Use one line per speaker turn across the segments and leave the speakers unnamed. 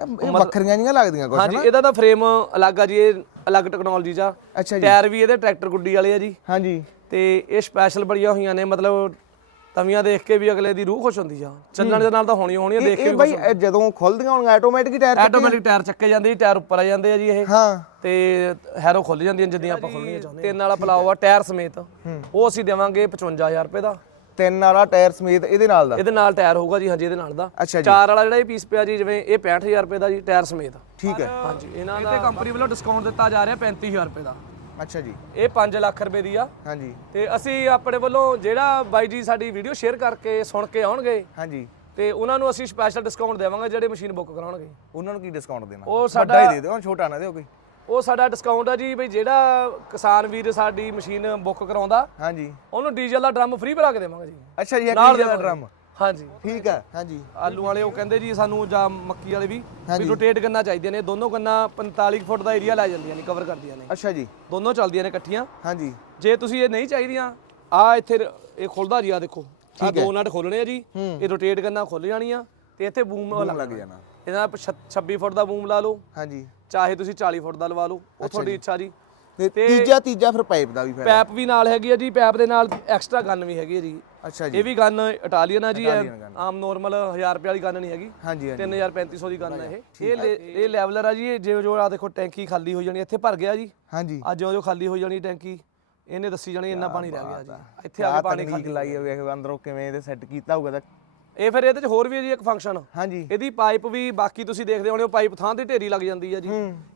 ਇਹ ਵੱਖਰੀਆਂ ਜੀਆਂ ਲੱਗਦੀਆਂ ਕੁਛ
ਹਾਂਜੀ ਇਹਦਾ ਤਾਂ ਫਰੇਮ ਅਲੱਗ ਆ ਜੀ ਇਹ ਅਲੱਗ ਟੈਕਨੋਲੋਜੀ
ਜੀ।
ਟਾਇਰ ਵੀ ਇਹਦੇ ਟਰੈਕਟਰ ਗੁੱਡੀ ਵਾਲੇ ਆ ਜੀ।
ਹਾਂਜੀ।
ਤੇ ਇਹ ਸਪੈਸ਼ਲ ਬੜੀਆਂ ਹੋਈਆਂ ਨੇ ਮਤਲਬ ਤਵੀਆਂ ਦੇਖ ਕੇ ਵੀ ਅਗਲੇ ਦੀ ਰੂਹ ਖੁਸ਼ ਹੁੰਦੀ ਆ। ਚੱਲਣ ਦੇ ਨਾਲ ਤਾਂ ਹੋਣੀ ਹੋਣੀ ਆ ਦੇਖ ਕੇ
ਇਹ ਬਾਈ ਜਦੋਂ ਖੁੱਲਦੀਆਂ ਹੋਣਗੀਆਂ ਆਟੋਮੈਟਿਕ ਟਾਇਰ
ਆਟੋਮੈਟਿਕ ਟਾਇਰ ਚੱਕੇ ਜਾਂਦੇ ਜੀ ਟਾਇਰ ਉੱਪਰ ਆ ਜਾਂਦੇ ਆ ਜੀ ਇਹ।
ਹਾਂ।
ਤੇ ਹੈਰੋ ਖੁੱਲ ਜਾਂਦੀਆਂ ਜਿੱਦੀਆਂ ਆਪਾਂ ਖੁੱਲਣੀਆਂ ਚਾਹੁੰਦੇ ਤਿੰਨ ਵਾਲਾ ਪਲਾਓ ਆ ਟਾਇਰ ਸਮੇਤ। ਉਹ ਅਸੀਂ ਦੇਵਾਂਗੇ 55000 ਰੁਪਏ ਦਾ।
ਤਿੰਨ ਵਾਲਾ ਟਾਇਰ ਸਮੇਤ ਇਹਦੇ ਨਾਲ ਦਾ?
ਇਹਦੇ ਨਾਲ ਟਾਇਰ ਹੋਊਗਾ ਜੀ ਹਾਂਜੀ ਇਹਦੇ ਨਾਲ ਦਾ।
ਅੱਛਾ ਜੀ।
ਚਾਰ ਵਾਲਾ ਜਿਹੜਾ ਇਹ ਪੀਸ ਪਿਆ ਜੀ ਜਿਵੇਂ ਇਹ 65000 ਰੁਪਏ ਦਾ ਜੀ ਟਾਇਰ ਸਮੇਤ।
ਠੀਕ ਹੈ।
ਹਾਂਜੀ ਇਹਨਾਂ ਦਾ ਕੰਪਨੀ ਵੱਲੋਂ ਡਿਸਕਾਊਂਟ ਦਿੱਤਾ ਜਾ ਰਿਹਾ 35000 ਰੁਪਏ ਦਾ।
ਅੱਛਾ ਜੀ।
ਇਹ 5 ਲੱਖ ਰੁਪਏ ਦੀ ਆ।
ਹਾਂਜੀ।
ਤੇ ਅਸੀਂ ਆਪਣੇ ਵੱਲੋਂ ਜਿਹੜਾ ਬਾਈ ਜੀ ਸਾਡੀ ਵੀਡੀਓ ਸ਼ੇਅਰ ਕਰਕੇ ਸੁਣ ਕੇ ਆਉਣਗੇ
ਹਾਂਜੀ।
ਤੇ ਉਹਨਾਂ ਨੂੰ ਅਸੀਂ ਸਪੈਸ਼ਲ ਡਿਸਕਾਊਂਟ ਦੇਵਾਂਗੇ ਜਿਹੜੇ ਮਸ਼ੀਨ ਬੁੱਕ ਕਰਾਉਣਗੇ।
ਉਹਨਾਂ ਨੂੰ ਕੀ ਡਿਸਕਾਊਂਟ ਦੇਣਾ?
ਉਹ
ਵੱਡਾ
ਸਾਡਾ
ਹੀ ਦੇ ਦਿਓ ਛੋਟਾ ਨਾ ਦਿਓ ਕੋਈ।
ਉਹ ਸਾਡਾ ਡਿਸਕਾਊਂਟ ਆ ਜੀ ਬਈ ਜਿਹੜਾ ਕਿਸਾਨ ਵੀਰ ਸਾਡੀ ਮਸ਼ੀਨ ਬੁੱਕ ਕਰਾਉਂਦਾ
ਹਾਂਜੀ।
ਉਹਨੂੰ ਡੀਜ਼ਲ ਦਾ ਡਰਮ ਫ੍ਰੀ ਭਰਾ ਕੇ ਦੇਵਾਂਗੇ ਜੀ।
ਅੱਛਾ ਜੀ ਇੱਕ
ਨਾਲ
ਡੀਜ਼ਲ ਦਾ। ਡਰਮ
ਹਾਂਜੀ।
ਠੀਕ ਹੈ ਹਾਂਜੀ।
ਆਲੂ ਵਾਲੇ ਉਹ ਕਹਿੰਦੇ ਜੀ ਸਾਨੂੰ ਜਾਂ ਮੱਕੀ ਵਾਲੇ ਵੀ ਵੀ ਰੋਟੇਟ ਕਰਨਾ ਚਾਹੀਦੀਆਂ ਨੇ। ਦੋਨੋਂ ਕੰਨਾਂ 45 ਫੁੱਟ ਦਾ ਏਰੀਆ ਲੈ ਜਾਂਦੀਆਂ ਨੇ ਕਵਰ ਕਰਦੀਆਂ ਨੇ।
ਅੱਛਾ ਜੀ।
ਦੋਨੋਂ ਚੱਲਦੀਆਂ ਨੇ ਇਕੱਠੀਆਂ।
ਹਾਂਜੀ।
ਜੇ ਤੁਸੀਂ ਇਹ ਨਹੀਂ ਚਾਹੀਦੀਆਂ ਆ ਇੱਥੇ ਇਹ ਖੁੱਲਦਾ ਜੀ ਆ ਦੇਖੋ। ਆ ਦੋ ਨਟ ਖੋਲਣੇ ਆ ਜੀ। ਇਹ ਰੋਟੇਟ ਕਰਨਾ ਖੁੱਲ ਜਾਣੀਆਂ ਤੇ ਇੱਥੇ ਬੂਮ ਲੱਗ
ਲੱਗ ਜਾਣਾ।
ਇਹਦਾ 26 ਫੁੱਟ ਦਾ ਬੂਮ ਲਾ ਲਓ।
ਹਾਂਜੀ।
ਚਾਹੇ ਤੁਸੀਂ 40 ਫੁੱਟ ਦਾ ਲਵਾ ਲਓ ਉਹ ਤੁਹਾਡੀ ਇੱਛਾ ਜੀ।
ਤੇ ਤੀਜਾ ਤੀਜਾ ਫਿਰ ਪਾਈਪ ਦਾ ਵੀ ਫਾਇਦਾ।
ਪੈਪ ਵੀ ਨਾਲ ਹੈਗੀ ਆ ਜੀ ਪੈਪ ਦੇ ਨਾਲ ਐਕਸਟਰਾ ਗਨ ਵੀ ਹੈਗੀ ਆ ਜੀ।
ਅੱਛਾ ਜੀ।
ਇਹ ਵੀ ਗਨ ਇਟਾਲੀਅਨ ਆ ਜੀ। ਆਮ ਨਾਰਮਲ 1000 ਰੁਪਏ ਵਾਲੀ ਗਨ ਨਹੀਂ ਹੈਗੀ।
ਹਾਂਜੀ ਹਾਂਜੀ।
3350 ਦੀ ਗਨ ਹੈ ਇਹ। ਇਹ ਇਹ ਲੈਵਲਰ ਆ ਜੀ ਇਹ ਜਿਉਂ ਜਿਉਂ ਆ ਦੇਖੋ ਟੈਂਕੀ ਖਾਲੀ ਹੋ ਜਾਣੀ ਇੱਥੇ ਭਰ ਗਿਆ ਜੀ।
ਹਾਂਜੀ।
ਅੱਜ ਜਿਉਂ ਖਾਲੀ ਹੋ ਜਾਣੀ ਟੈਂਕੀ ਇਹਨੇ ਦੱਸੀ ਜਾਣੀ ਇੰਨਾ ਪਾਣੀ ਰਹਿ ਗਿਆ ਜੀ। ਇੱਥੇ ਆ ਕੇ ਪਾਣੀ
ਤਕਨੀਕ ਲਾਈ ਹੋਵੇ ਅੰਦਰੋਂ ਕਿਵੇਂ ਇਹਦੇ ਸੈੱਟ ਕੀਤਾ ਹੋਊਗਾ ਤਾਂ
ਇਹ ਫਿਰ ਇਹਦੇ ਚ ਹੋਰ ਵੀ ਜੀ ਇੱਕ ਫੰਕਸ਼ਨ
ਹਾਂਜੀ।
ਇਹਦੀ ਪਾਈਪ ਵੀ ਬਾਕੀ ਤੁਸੀਂ ਦੇਖਦੇ ਹੋਣੇ ਪਾਈਪ ਥਾਂ ਤੇ ਢੇਰੀ ਲੱਗ ਜਾਂਦੀ ਹੈ ਜੀ।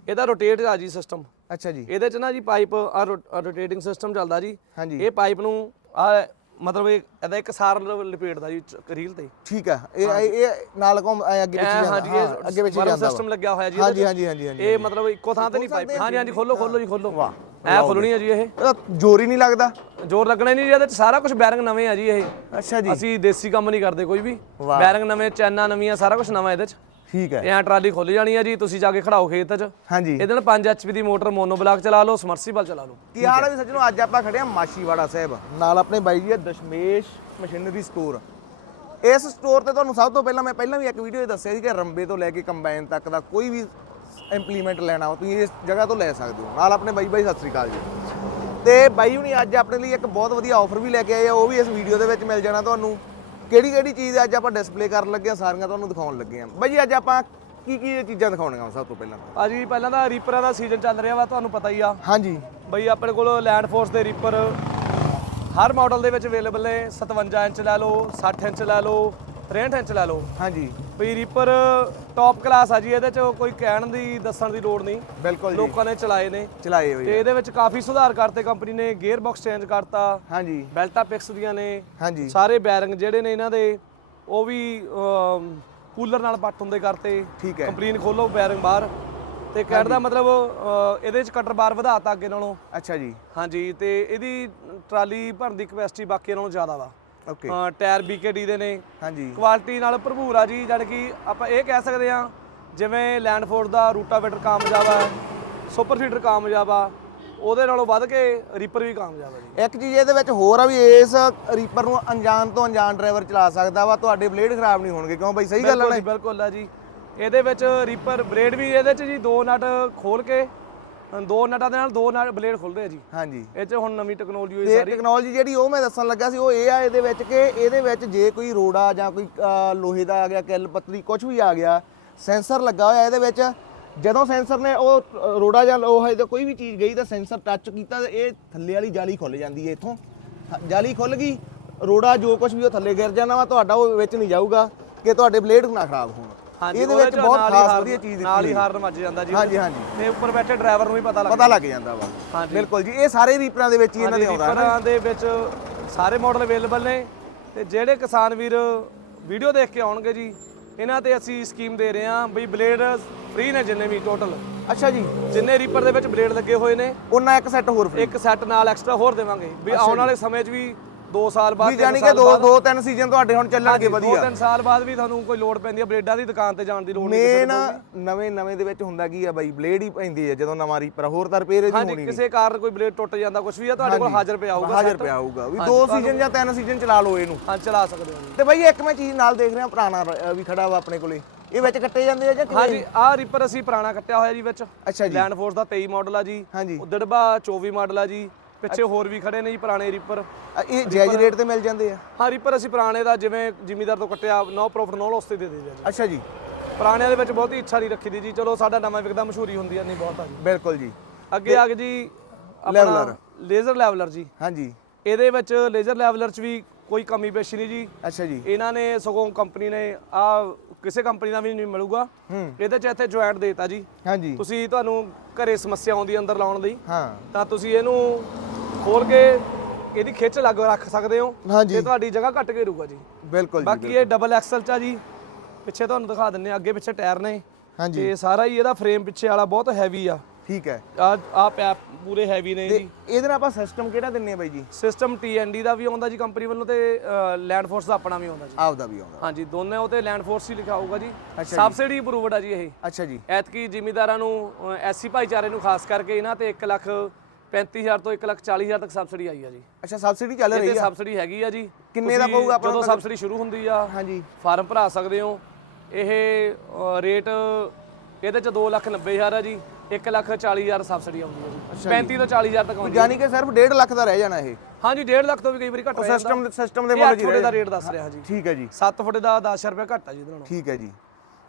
ਇਹਦਾ ਰੋਟੇਟ ਆ ਜੀ ਸਿਸਟਮ
ਅੱਛਾ ਜੀ।
ਇਹਦੇ ਚ ਨਾ ਜੀ ਪਾਈਪ ਆ ਰੋਟੇਟਿੰਗ ਸਿਸਟਮ ਚੱਲਦਾ ਜੀ। ਇਹ ਪਾਈਪ ਨੂੰ ਆ ਮਤਲਬ ਇਹ ਇਹਦਾ ਇੱਕ ਸਾਰ ਲਪੇਟਦਾ ਜੀ ਰੀਲ ਤੇ।
ਠੀਕ ਹੈ ਇਹ ਇਹ ਨਾਲ ਕੋਮ ਅੱਗੇ
ਐ
ਜਾਂਦਾ। ਅੱਗੇ ਪਿੱਛੇ ਜਾਂਦਾ
ਸਿਸਟਮ ਲੱਗਿਆ ਹੋਇਆ ਜੀ
ਹਾਂਜੀ। ਹਾਂਜੀ ਹਾਂਜੀ
ਇਹ ਮਤਲਬ ਇੱਕੋ ਥਾਂ ਤੇ ਨਹੀਂ ਪਾਈਪ ਹਾਂਜੀ ਹਾਂਜੀ ਖੋਲੋ ਖੋਲੋ ਜੀ ਖੋਲੋ।
ਵਾਹ।
ਐ ਖੁੱਲਣੀ ਹੈ ਜੀ ਇਹ।
ਇਹਦਾ ਜ਼ੋਰ ਹੀ ਨਹੀਂ ਲੱਗਦਾ।
ਜ਼ੋਰ ਲੱਗਣਾ ਹੀ ਨਹੀਂ ਇਹਦੇ ਚ ਸਾਰਾ ਕੁਝ ਬੈਰਿੰਗ ਨਵੇਂ ਆ ਜੀ ਇਹ।
ਅੱਛਾ ਜੀ।
ਅਸੀਂ ਦੇਸੀ ਕੰਮ ਨਹੀਂ ਕਰਦੇ ਕੋਈ ਵੀ।
ਵਾਹ।
ਬੈਰਿੰਗ ਨਵੇਂ ਚੈਨਾਂ ਨਵੀਆਂ ਸਾਰਾ ਕੁਝ ਨਵਾਂ ਇਹਦੇ ਚ।
ਠੀਕ ਹੈ।
ਇਹ ਐਂ ਟਰਾਲੀ ਖੁੱਲ ਜਾਣੀ ਆ ਜੀ ਤੁਸੀਂ ਜਾ ਕੇ ਖੜਾਓ ਖੇਤ 'ਚ।
ਹਾਂਜੀ।
ਇਹਦੇ ਨਾਲ 5 ਐਚਪੀ ਦੀ ਮੋਟਰ ਮੋਨੋ ਬਲਾਕ ਚਲਾ ਲਓ ਸਮਰਸੀਬਲ ਚਲਾ ਲਓ।
ਕੀ ਹਾਲ ਹੈ ਵੀ ਸੱਜਣੋ? ਅੱਜ ਆਪਾਂ ਖੜੇ ਆ ਮਾਸ਼ੀਵਾੜਾ ਸਾਹਿਬ। ਨਾਲ ਆਪਣੇ ਬਾਈ ਜੀ ਦਸ਼ਮੇਸ਼ ਮਸ਼ੀਨਰੀ ਸਟੋਰ ਇਸ ਸਟੋਰ ਤੇ ਤੁਹਾਨੂੰ ਸਭ ਤੋਂ ਪਹਿਲਾਂ ਮੈਂ ਪਹਿਲਾਂ ਵੀ ਇੱਕ ਵੀਡੀਓ 'ਚ ਦੱਸਿਆ ਸੀ ਕਿ ਰੰਬੇ ਤੋਂ ਲੈ ਕੇ ਕੰਬਾਈਨ ਤੱਕ ਦਾ ਕੋਈ ਵੀ ਇੰਪਲੀਮੈਂਟ ਲੈਣਾ ਹੋ ਤੁਸੀਂ ਇਸ ਜਗ੍ਹਾ ਤੋਂ ਲੈ ਸਕਦੇ ਹੋ। ਨਾਲ ਆਪਣੇ ਬਾਈ ਬਾਈ ਸਤਿ ਸ੍ਰੀ ਅਕਾਲ ਜੀ। ਤੇ ਬਾਈ ਹੁਣੀ ਅੱਜ ਆਪਣੇ ਲਈ ਇੱਕ ਬਹੁਤ ਵਧੀਆ ਆਫਰ ਵੀ ਲੈ ਕੇ ਆਏ ਆ ਉਹ ਵੀ ਇਸ ਵੀਡੀਓ ਦੇ ਵਿੱਚ ਮਿਲ ਜਾਣਾ ਤੁਹਾਨੂੰ। ਕਿਹੜੀ ਕਿਹੜੀ ਚੀਜ਼ ਅੱਜ ਆਪਾਂ ਡਿਸਪਲੇ ਕਰਨ ਲੱਗੇ ਆ ਸਾਰੀਆਂ ਤੁਹਾਨੂੰ ਦਿਖਾਉਣ ਲੱਗੇ ਆ। ਬਾਈ ਜੀ ਅੱਜ ਆਪਾਂ ਕੀ ਕੀ ਚੀਜ਼ਾਂ ਦਿਖਾਉਣੀਆਂ ਸਭ ਤੋਂ ਪਹਿਲਾਂ?
ਭਾਜੀ ਪਹਿਲਾਂ ਤਾਂ ਰੀਪਰਾਂ ਦਾ ਸੀਜ਼ਨ ਚੱਲ ਰਿਹਾ ਵਾ ਤੁਹਾਨੂੰ ਪਤਾ ਹੀ ਆ।
ਹਾਂਜੀ।
ਬਈ ਆਪਣੇ ਕੋਲ ਲੈਂਡ ਫੋਰਸ ਦੇ ਰੀਪਰ ਹਰ ਮਾਡਲ ਦੇ ਵਿੱਚ ਅਵੇਲੇਬਲ ਨੇ। 57 ਇੰਚ ਲੈ ਲਓ 60 ਇੰਚ ਲੈ ਲਓ 63 ਇੰਚ ਲੈ ਲਓ।
ਹਾਂਜੀ।
ਬਈ ਰੀਪਰ ਟੌਪ ਕਲਾਸ ਆ ਜੀ ਇਹਦੇ ਚ ਕੋਈ ਕਹਿਣ ਦੀ ਦੱਸਣ ਦੀ ਲੋੜ ਨਹੀਂ।
ਬਿਲਕੁਲ ਜੀ।
ਲੋਕਾਂ ਨੇ ਚਲਾਏ ਨੇ।
ਚਲਾਏ ਹੋਏ
ਤੇ ਇਹਦੇ ਵਿੱਚ ਕਾਫੀ ਸੁਧਾਰ ਕਰਤੇ ਕੰਪਨੀ ਨੇ ਗੇਅਰ ਬਾਕਸ ਚੇਂਜ ਕਰਤਾ
ਹਾਂਜੀ।
ਬੈਲਟਾ ਪਿਕਸ ਦੀਆਂ ਨੇ
ਹਾਂਜੀ।
ਸਾਰੇ ਬੈਰਿੰਗ ਜਿਹੜੇ ਨੇ ਇਹਨਾਂ ਦੇ ਉਹ ਵੀ ਕੂਲਰ ਨਾਲ ਪੱਟ ਹੁੰਦੇ ਕਰਤੇ।
ਠੀਕ ਹੈ।
ਕੰਪਲੀਨ ਖੋਲੋ ਬੈਰਿੰਗ ਬਾਹਰ। ਤੇ ਕਹਿਣ ਦਾ ਮਤਲਬ ਇਹਦੇ ਚ ਕਟਰ ਬਾਰ ਵਧਾਤਾ ਅੱਗੇ ਨਾਲੋਂ।
ਅੱਛਾ ਜੀ।
ਹਾਂਜੀ ਤੇ ਇਹਦੀ ਟਰਾਲੀ ਭਰਨ ਦੀ ਕਪੈਸਿਟੀ ਬਾਕੀਆਂ ਨਾਲੋਂ ਜ਼ਿਆਦਾ ਵਾ।
ਓਕੇ
ਟਾਇਰ BKD ਦੇ ਨੇ।
ਹਾਂਜੀ।
ਕੁਆਲਿਟੀ ਨਾਲ ਭਰਪੂਰ ਆ ਜੀ ਜਦ ਕਿ ਆਪਾਂ ਇਹ ਕਹਿ ਸਕਦੇ ਆ ਜਿਵੇਂ ਲੈਂਡਫੋਰਡ ਦਾ ਰੂਟਾਵੇਟਰ ਕਾਮਯਾਬ ਆ ਸੁਪਰ ਸੀਡਰ ਕਾਮਯਾਬ ਆ ਉਹਦੇ ਨਾਲੋਂ ਵੱਧ ਕੇ ਰੀਪਰ ਵੀ ਕਾਮਯਾਬ ਆ ਜੀ।
ਇੱਕ ਚੀਜ਼ ਇਹਦੇ ਵਿੱਚ ਹੋਰ ਆ ਵੀ ਇਸ ਰੀਪਰ ਨੂੰ ਅਣਜਾਣ ਤੋਂ ਅਣਜਾਣ ਡਰਾਈਵਰ ਚਲਾ ਸਕਦਾ ਵਾ ਤੁਹਾਡੇ ਬਲੇਡ ਖਰਾਬ ਨਹੀਂ ਹੋਣਗੇ ਕਿਉਂ ਬਾਈ ਸਹੀ ਗੱਲ ਆ
ਬਿਲਕੁਲ ਆ ਜੀ। ਇਹਦੇ ਵਿੱਚ ਰੀਪਰ ਬਲੇਡ ਵੀ ਇਹਦੇ ਚ ਜੀ ਦੋ ਨਟ ਖੋਲ ਕੇ ਦੋ ਨਟਾਂ ਦੇ ਨਾਲ ਦੋ ਨਟ ਬਲੇਡ ਖੁੱਲਦੇ ਆ ਜੀ।
ਹਾਂਜੀ।
ਇਹ ਚ ਹੁਣ ਨਵੀਂ ਟੈਕਨੋਲੋਜੀ ਹੋਈ
ਤੇ
ਸਾਰੀ।
ਟੈਕਨੋਲੋਜੀ ਜਿਹੜੀ ਉਹ ਮੈਂ ਦੱਸਣ ਲੱਗਾ ਸੀ ਉਹ ਇਹ ਆ ਇਹਦੇ ਵਿੱਚ ਕਿ ਇਹਦੇ ਵਿੱਚ ਜੇ ਕੋਈ ਰੋੜਾ ਜਾਂ ਕੋਈ ਲੋਹੇ ਦਾ ਆ ਗਿਆ ਕਿੱਲ ਪੱਤਰੀ ਕੁਝ ਵੀ ਆ ਗਿਆ ਸੈਂਸਰ ਲੱਗਾ ਹੋਇਆ ਇਹਦੇ ਵਿੱਚ। ਜਦੋਂ ਸੈਂਸਰ ਨੇ ਉਹ ਰੋੜਾ ਜਾਂ ਲੋਹਾ ਜਾਂ ਕੋਈ ਵੀ ਚੀਜ਼ ਗਈ ਤਾਂ ਸੈਂਸਰ ਟੱਚ ਕੀਤਾ ਤੇ ਇਹ ਥੱਲੇ ਵਾਲੀ ਜਾਲੀ ਖੁੱਲ ਜਾਂਦੀ ਹੈ ਇੱਥੋਂ। ਜਾਲੀ ਖੁੱਲ ਗਈ ਰੋੜਾ ਜੋ ਕੁਝ ਵੀ ਉਹ ਥੱਲੇ ਗਿਰ ਜਾਣਾ ਵਾ ਤੁਹਾਡਾ ਉਹ ਵਿੱਚ ਨਹੀਂ ਜਾਊਗਾ ਕਿ ਤੁਹਾਡੇ ਬਲੇਡ ਨਾ ਖਰਾਬ ਹੋਣ। ਇਹਦੇ ਵਿੱਚ ਬਹੁਤ ਖਾਸ ਵਧੀਆ ਚੀਜ਼
ਨਾਲ ਹੀ
ਦਿੱਤੀ
ਹਾਰਨ ਵੱਜ ਜਾਂਦਾ ਜੀ
ਹਾਂਜੀ ਹਾਂਜੀ।
ਤੇ ਉੱਪਰ ਬੈਠੇ ਡਰਾਈਵਰ ਨੂੰ ਵੀ ਪਤਾ ਲੱਗਦਾ।
ਪਤਾ ਲੱਗ ਜਾਂਦਾ ਵਾ।
ਹਾਂਜੀ।
ਬਿਲਕੁਲ ਜੀ ਇਹ ਸਾਰੇ ਰੀਪਰਾਂ ਦੇ ਵਿੱਚ ਹੀ ਇਹਨਾਂ ਦੇ ਆਉਂਦਾ
ਰੀਪਰਾਂ ਦੇ ਵਿੱਚ ਸਾਰੇ ਮਾਡਲ ਅਵੇਲੇਬਲ ਨੇ ਤੇ ਜਿਹੜੇ ਕਿਸਾਨ ਵੀਰ ਵੀਡੀਓ ਦੇਖ ਕੇ ਆਉਣਗੇ ਜੀ ਇਹਨਾਂ ਤੇ ਅਸੀਂ ਸਕੀਮ ਦੇ ਰਹੇ ਹਾਂ ਬਈ ਬਲੇਡ ਫ੍ਰੀ ਨੇ ਜਿੰਨੇ ਵੀ ਟੋਟਲ
ਅੱਛਾ ਜੀ।
ਜਿੰਨੇ ਰੀਪਰ ਦੇ ਵਿੱਚ ਬਲੇਡ ਲੱਗੇ ਹੋਏ ਨੇ
ਉਹਨਾਂ ਇੱਕ ਸੈੱਟ ਹੋਰ ਫ੍ਰੀ
ਇੱਕ ਸੈੱਟ ਨਾਲ ਐਕਸਟਰਾ ਹੋਰ ਦੇਵਾਂਗੇ। ਵੀ ਆਉਣ ਵਾਲੇ ਸਮੇਂ 'ਚ ਵੀ 2 ਸਾਲ ਬਾਅਦ
ਵੀ ਜਾਨੀ ਕਿ
ਸਾਲ
ਦੋ
ਬਾਅਦ-
ਦੋ ਤਿੰਨ ਸੀਜ਼ਨ ਤੁਹਾਡੇ ਹੁਣ ਚੱਲਣਗੇ ਵਧੀਆ।
ਤਿੰਨ ਸਾਲ ਬਾਅਦ ਵੀ ਤੁਹਾਨੂੰ ਕੋਈ ਲੋਡ ਪੈਂਦੀ ਹੈ ਬਲੇਡਾਂ ਦੀ ਦੁਕਾਨ ਤੇ ਜਾਣ ਦੀ ਲੋੜ ਨਹੀਂ
ਮੇਨ ਨਵੇਂ ਨਵੇਂ ਦੇ ਵਿੱਚ ਹੁੰਦਾ ਕੀ ਆ ਬਾਈ ਬਲੇਡ ਹੀ ਪੈਂਦੀ ਹੈ ਜਦੋਂ ਨਵਾਂ ਰੀਪਰ ਹੋਰ ਤਾਂ ਰਿਪੇਅਰ ਇਹਦੀ ਹੋਣੀ ਨਹੀਂ
ਕਿਸੇ ਕਾਰਨ ਕੋਈ ਬਲੇਡ ਟੁੱਟ ਜਾਂਦਾ ਕੁਝ ਵੀ ਆ ਤੁਹਾਡੇ ਕੋਲ ਹਾਜ਼ਰ ਪਿਆ ਹੋਊਗਾ
ਹਾਜ਼ਰ। ਪਿਆ ਹੋਊਗਾ। ਵੀ ਦੋ ਸੀਜ਼ਨ ਜਾਂ ਤਿੰਨ ਸੀਜ਼ਨ ਚਲਾ ਲਓ ਇਹਨੂੰ।
ਹਾਂ ਚਲਾ ਸਕਦੇ ਹੋ।
ਤੇ ਬਾਈ ਇੱਕ ਮੈਂ ਚੀਜ਼ ਨਾਲ ਦੇਖ ਰਿਹਾ ਪੁਰਾਣਾ ਵੀ ਖੜਾ ਵਾ ਆਪਣੇ ਕੋਲੇ। ਇਹ ਵਿੱਚ ਕੱਟੇ ਜਾਂਦੇ ਆ ਜਾਂ ਕਿਵੇਂ?
ਹਾਂਜੀ ਆਹ ਰੀਪਰ ਅਸੀਂ ਪੁਰਾਣਾ ਕੱਟਿਆ ਹੋਇਆ ਜੀ ਵਿੱਚ।
ਅੱਛਾ ਜੀ।
ਲੈਂਡ ਫੋਰਸ ਦਾ 23 ਮਾਡਲ ਆ ਜੀ।
ਹਾਂਜੀ।
ਉਹ ਦਿੜਬਾ 24 ਮਾਡਲ ਆ ਜੀ। ਪਿੱਛੇ ਹੋਰ ਵੀ ਖੜੇ ਨੇ ਜੀ ਪੁਰਾਣੇ ਰੀਪਰ
ਇਹ ਜਾਇਜ਼ ਰੇਟ ਤੇ ਮਿਲ ਜਾਂਦੇ ਆ?
ਹਾਂ ਰੀਪਰ ਅਸੀਂ ਪੁਰਾਣੇ ਦਾ ਜਿਵੇਂ ਜ਼ਿਮੀਦਾਰ ਤੋਂ ਕੱਟਿਆ ਨੋ ਪ੍ਰੋਫਿਟ ਨੋ ਲਾਸ ਤੇ ਦੇ ਦੇ ਜੀ
ਅੱਛਾ ਜੀ।
ਪੁਰਾਣਿਆਂ ਦੇ ਵਿੱਚ ਬਹੁਤੀ ਇੱਛਾ ਨਹੀਂ ਰੱਖੀ ਦੀ ਜੀ। ਚਲੋ ਸਾਡਾ ਨਵਾਂ ਵਿਕਦਾ ਮਸ਼ਹੂਰੀ ਹੁੰਦੀ ਆ ਨਹੀਂ ਬਹੁਤ ਆ ਜੀ।
ਬਿਲਕੁਲ ਜੀ।
ਅੱਗੇ ਆ ਗਏ ਜੀ
ਲੈਵਲਰ।
ਲੇਜ਼ਰ ਲੈਵਲਰ ਜੀ।
ਹਾਂਜੀ।
ਇਹਦੇ ਵਿੱਚ ਲੇਜ਼ਰ ਲੈਵਲਰ 'ਚ ਵੀ ਕੋਈ ਕਮੀ ਪੇਸ਼ੀ ਨਹੀਂ ਜੀ।
ਅੱਛਾ ਜੀ।
ਇਹਨਾਂ ਨੇ ਸਗੋਂ ਕੰਪਨੀ ਨੇ ਆ ਕਿਸੇ ਕੰਪਨੀ ਦਾ ਵੀ ਨਹੀਂ ਮਿਲੂਗਾ।
ਹੂੰ।
ਇਹਦੇ 'ਚ ਇੱਥੇ ਜੁਆਇੰਟ ਦੇਤਾ ਜੀ।
ਹਾਂਜੀ।
ਤੁਸੀਂ ਤੁਹਾਨੂੰ ਘਰੇ ਸਮੱਸਿਆ ਆਉਂਦੀ ਹੈ ਅੰਦਰ ਲਾਉਣ ਲਈ
ਹਾਂ।
ਤਾਂ ਤੁਸੀਂ ਇਹਨੂੰ ਖੋਲ ਕੇ ਇਹਦੀ ਖਿੱਚ ਲੱਗ ਰੱਖ ਸਕਦੇ ਹੋ।
ਹਾਂਜੀ।
ਤੇ ਤੁਹਾਡੀ ਜਗ੍ਹਾ ਘੱਟ ਕੇ ਰਹੂਗਾ ਜੀ।
ਬਿਲਕੁਲ ਜੀ
ਬਾਕੀ ਇਹ ਡਬਲ ਐਕਸਲ ਚ ਆ ਜੀ। ਪਿੱਛੇ ਤੁਹਾਨੂੰ ਦਿਖਾ ਦਿੰਨੇ ਆ ਅੱਗੇ ਪਿੱਛੇ ਟਾਇਰ ਨੇ।
ਹਾਂਜੀ।
ਤੇ ਸਾਰਾ ਹੀ ਇਹਦਾ ਫਰੇਮ ਪਿੱਛੇ ਵਾਲਾ ਬਹੁਤ ਹੈਵੀ ਆ।
ਠੀਕ ਹੈ।
ਆ ਆ ਪੈਪ ਪੂਰੇ ਹੈਵੀ ਨੇ
ਤੇ
ਜੀ।
ਇਹਦੇ ਨਾਲ ਆਪਾਂ ਸਿਸਟਮ ਕਿਹੜਾ ਦਿੰਨੇ ਆ ਬਾਈ ਜੀ?
ਸਿਸਟਮ TND ਦਾ ਵੀ ਆਉਂਦਾ ਜੀ ਕੰਪਨੀ ਵੱਲੋਂ ਤੇ ਲੈਂਡ ਫੋਰਸ ਦਾ ਆਪਣਾ ਵੀ ਆਉਂਦਾ ਜੀ।
ਆਪਦਾ ਵੀ ਆਉਂਦਾ।
ਹਾਂਜੀ ਦੋਨੇ ਉਹ ਤੇ ਲੈਂਡ ਫੋਰਸ ਹੀ ਲਿਖਿਆ ਹੋਊਗਾ ਜੀ। ਸਬਸਿਡੀ ਅਪਰੂਵਡ ਆ ਜੀ ਇਹ।
ਅੱਛਾ ਜੀ।
ਐਤਕੀ ਜ਼ਿਮੀਦਾਰਾਂ ਨੂੰ ਐਸਸੀ ਭਾਈਚਾਰੇ ਨੂੰ ਖਾਸ ਕਰਕੇ ਇਹਨਾਂ ਤੇ 1 ਲੱਖ 35000 ਤੋਂ 1 ਲੱਖ 40000 ਤੱਕ ਸਬਸਿਡੀ ਆਈ ਆ ਜੀ।
ਅੱਛਾ ਸਬਸਿਡੀ ਚੱਲ ਰਹੀ
ਇਹਦੇ
ਆ?
ਸਬਸਿਡੀ ਹੈਗੀ ਆ ਜੀ।
ਕਿੰਨੇ ਦਾ
ਤੁਸੀਂ
ਪਊਗਾ ਆਪਣਾ
ਜਦੋਂ ਸਬਸਿਡੀ ਸ਼ੁਰੂ ਹੁੰਦੀ ਆ
ਹਾਂਜੀ।
ਫਾਰਮ ਭਰਾ ਸਕਦੇ ਹੋ। ਇਹ ਅ, ਰੇਟ ਇਹਦੇ ਚ 2 ਲੱਖ 90000 ਆ ਜੀ 1 ਲੱਖ 40000 ਸਬਸਿਡੀ ਆਉਂਦੀ ਹੈ ਜੀ। 35 ਤੋਂ 40000 ਤੱਕ ਆਉਂਦੀ
ਯਾਨੀ ਕਿ ਸਿਰਫ 1.5 ਲੱਖ ਦਾ ਰਹਿ ਜਾਣਾ ਇਹ?
ਹਾਂਜੀ 1.5 ਲੱਖ ਤੋਂ ਵੀ ਕਈ ਵਾਰੀ ਘੱਟ ਹੋ ਜਾਂਦਾ।
ਸਿਸਟਮ ਸਿਸਟਮ ਦੇ ਮੁੱਲ
8
ਜੀ
ਦਾ ਰੇਟ ਦੱਸ ਰਿਹਾ ਜੀ।
ਠੀਕ ਹੈ ਜੀ।
7 ਫੁੱਟ ਦਾ 10000 ਰੁਪਏ ਘੱਟ ਆ ਜੀ ਇਹਦੇ ਨਾਲੋਂ।
ਠੀਕ ਹੈ ਜੀ।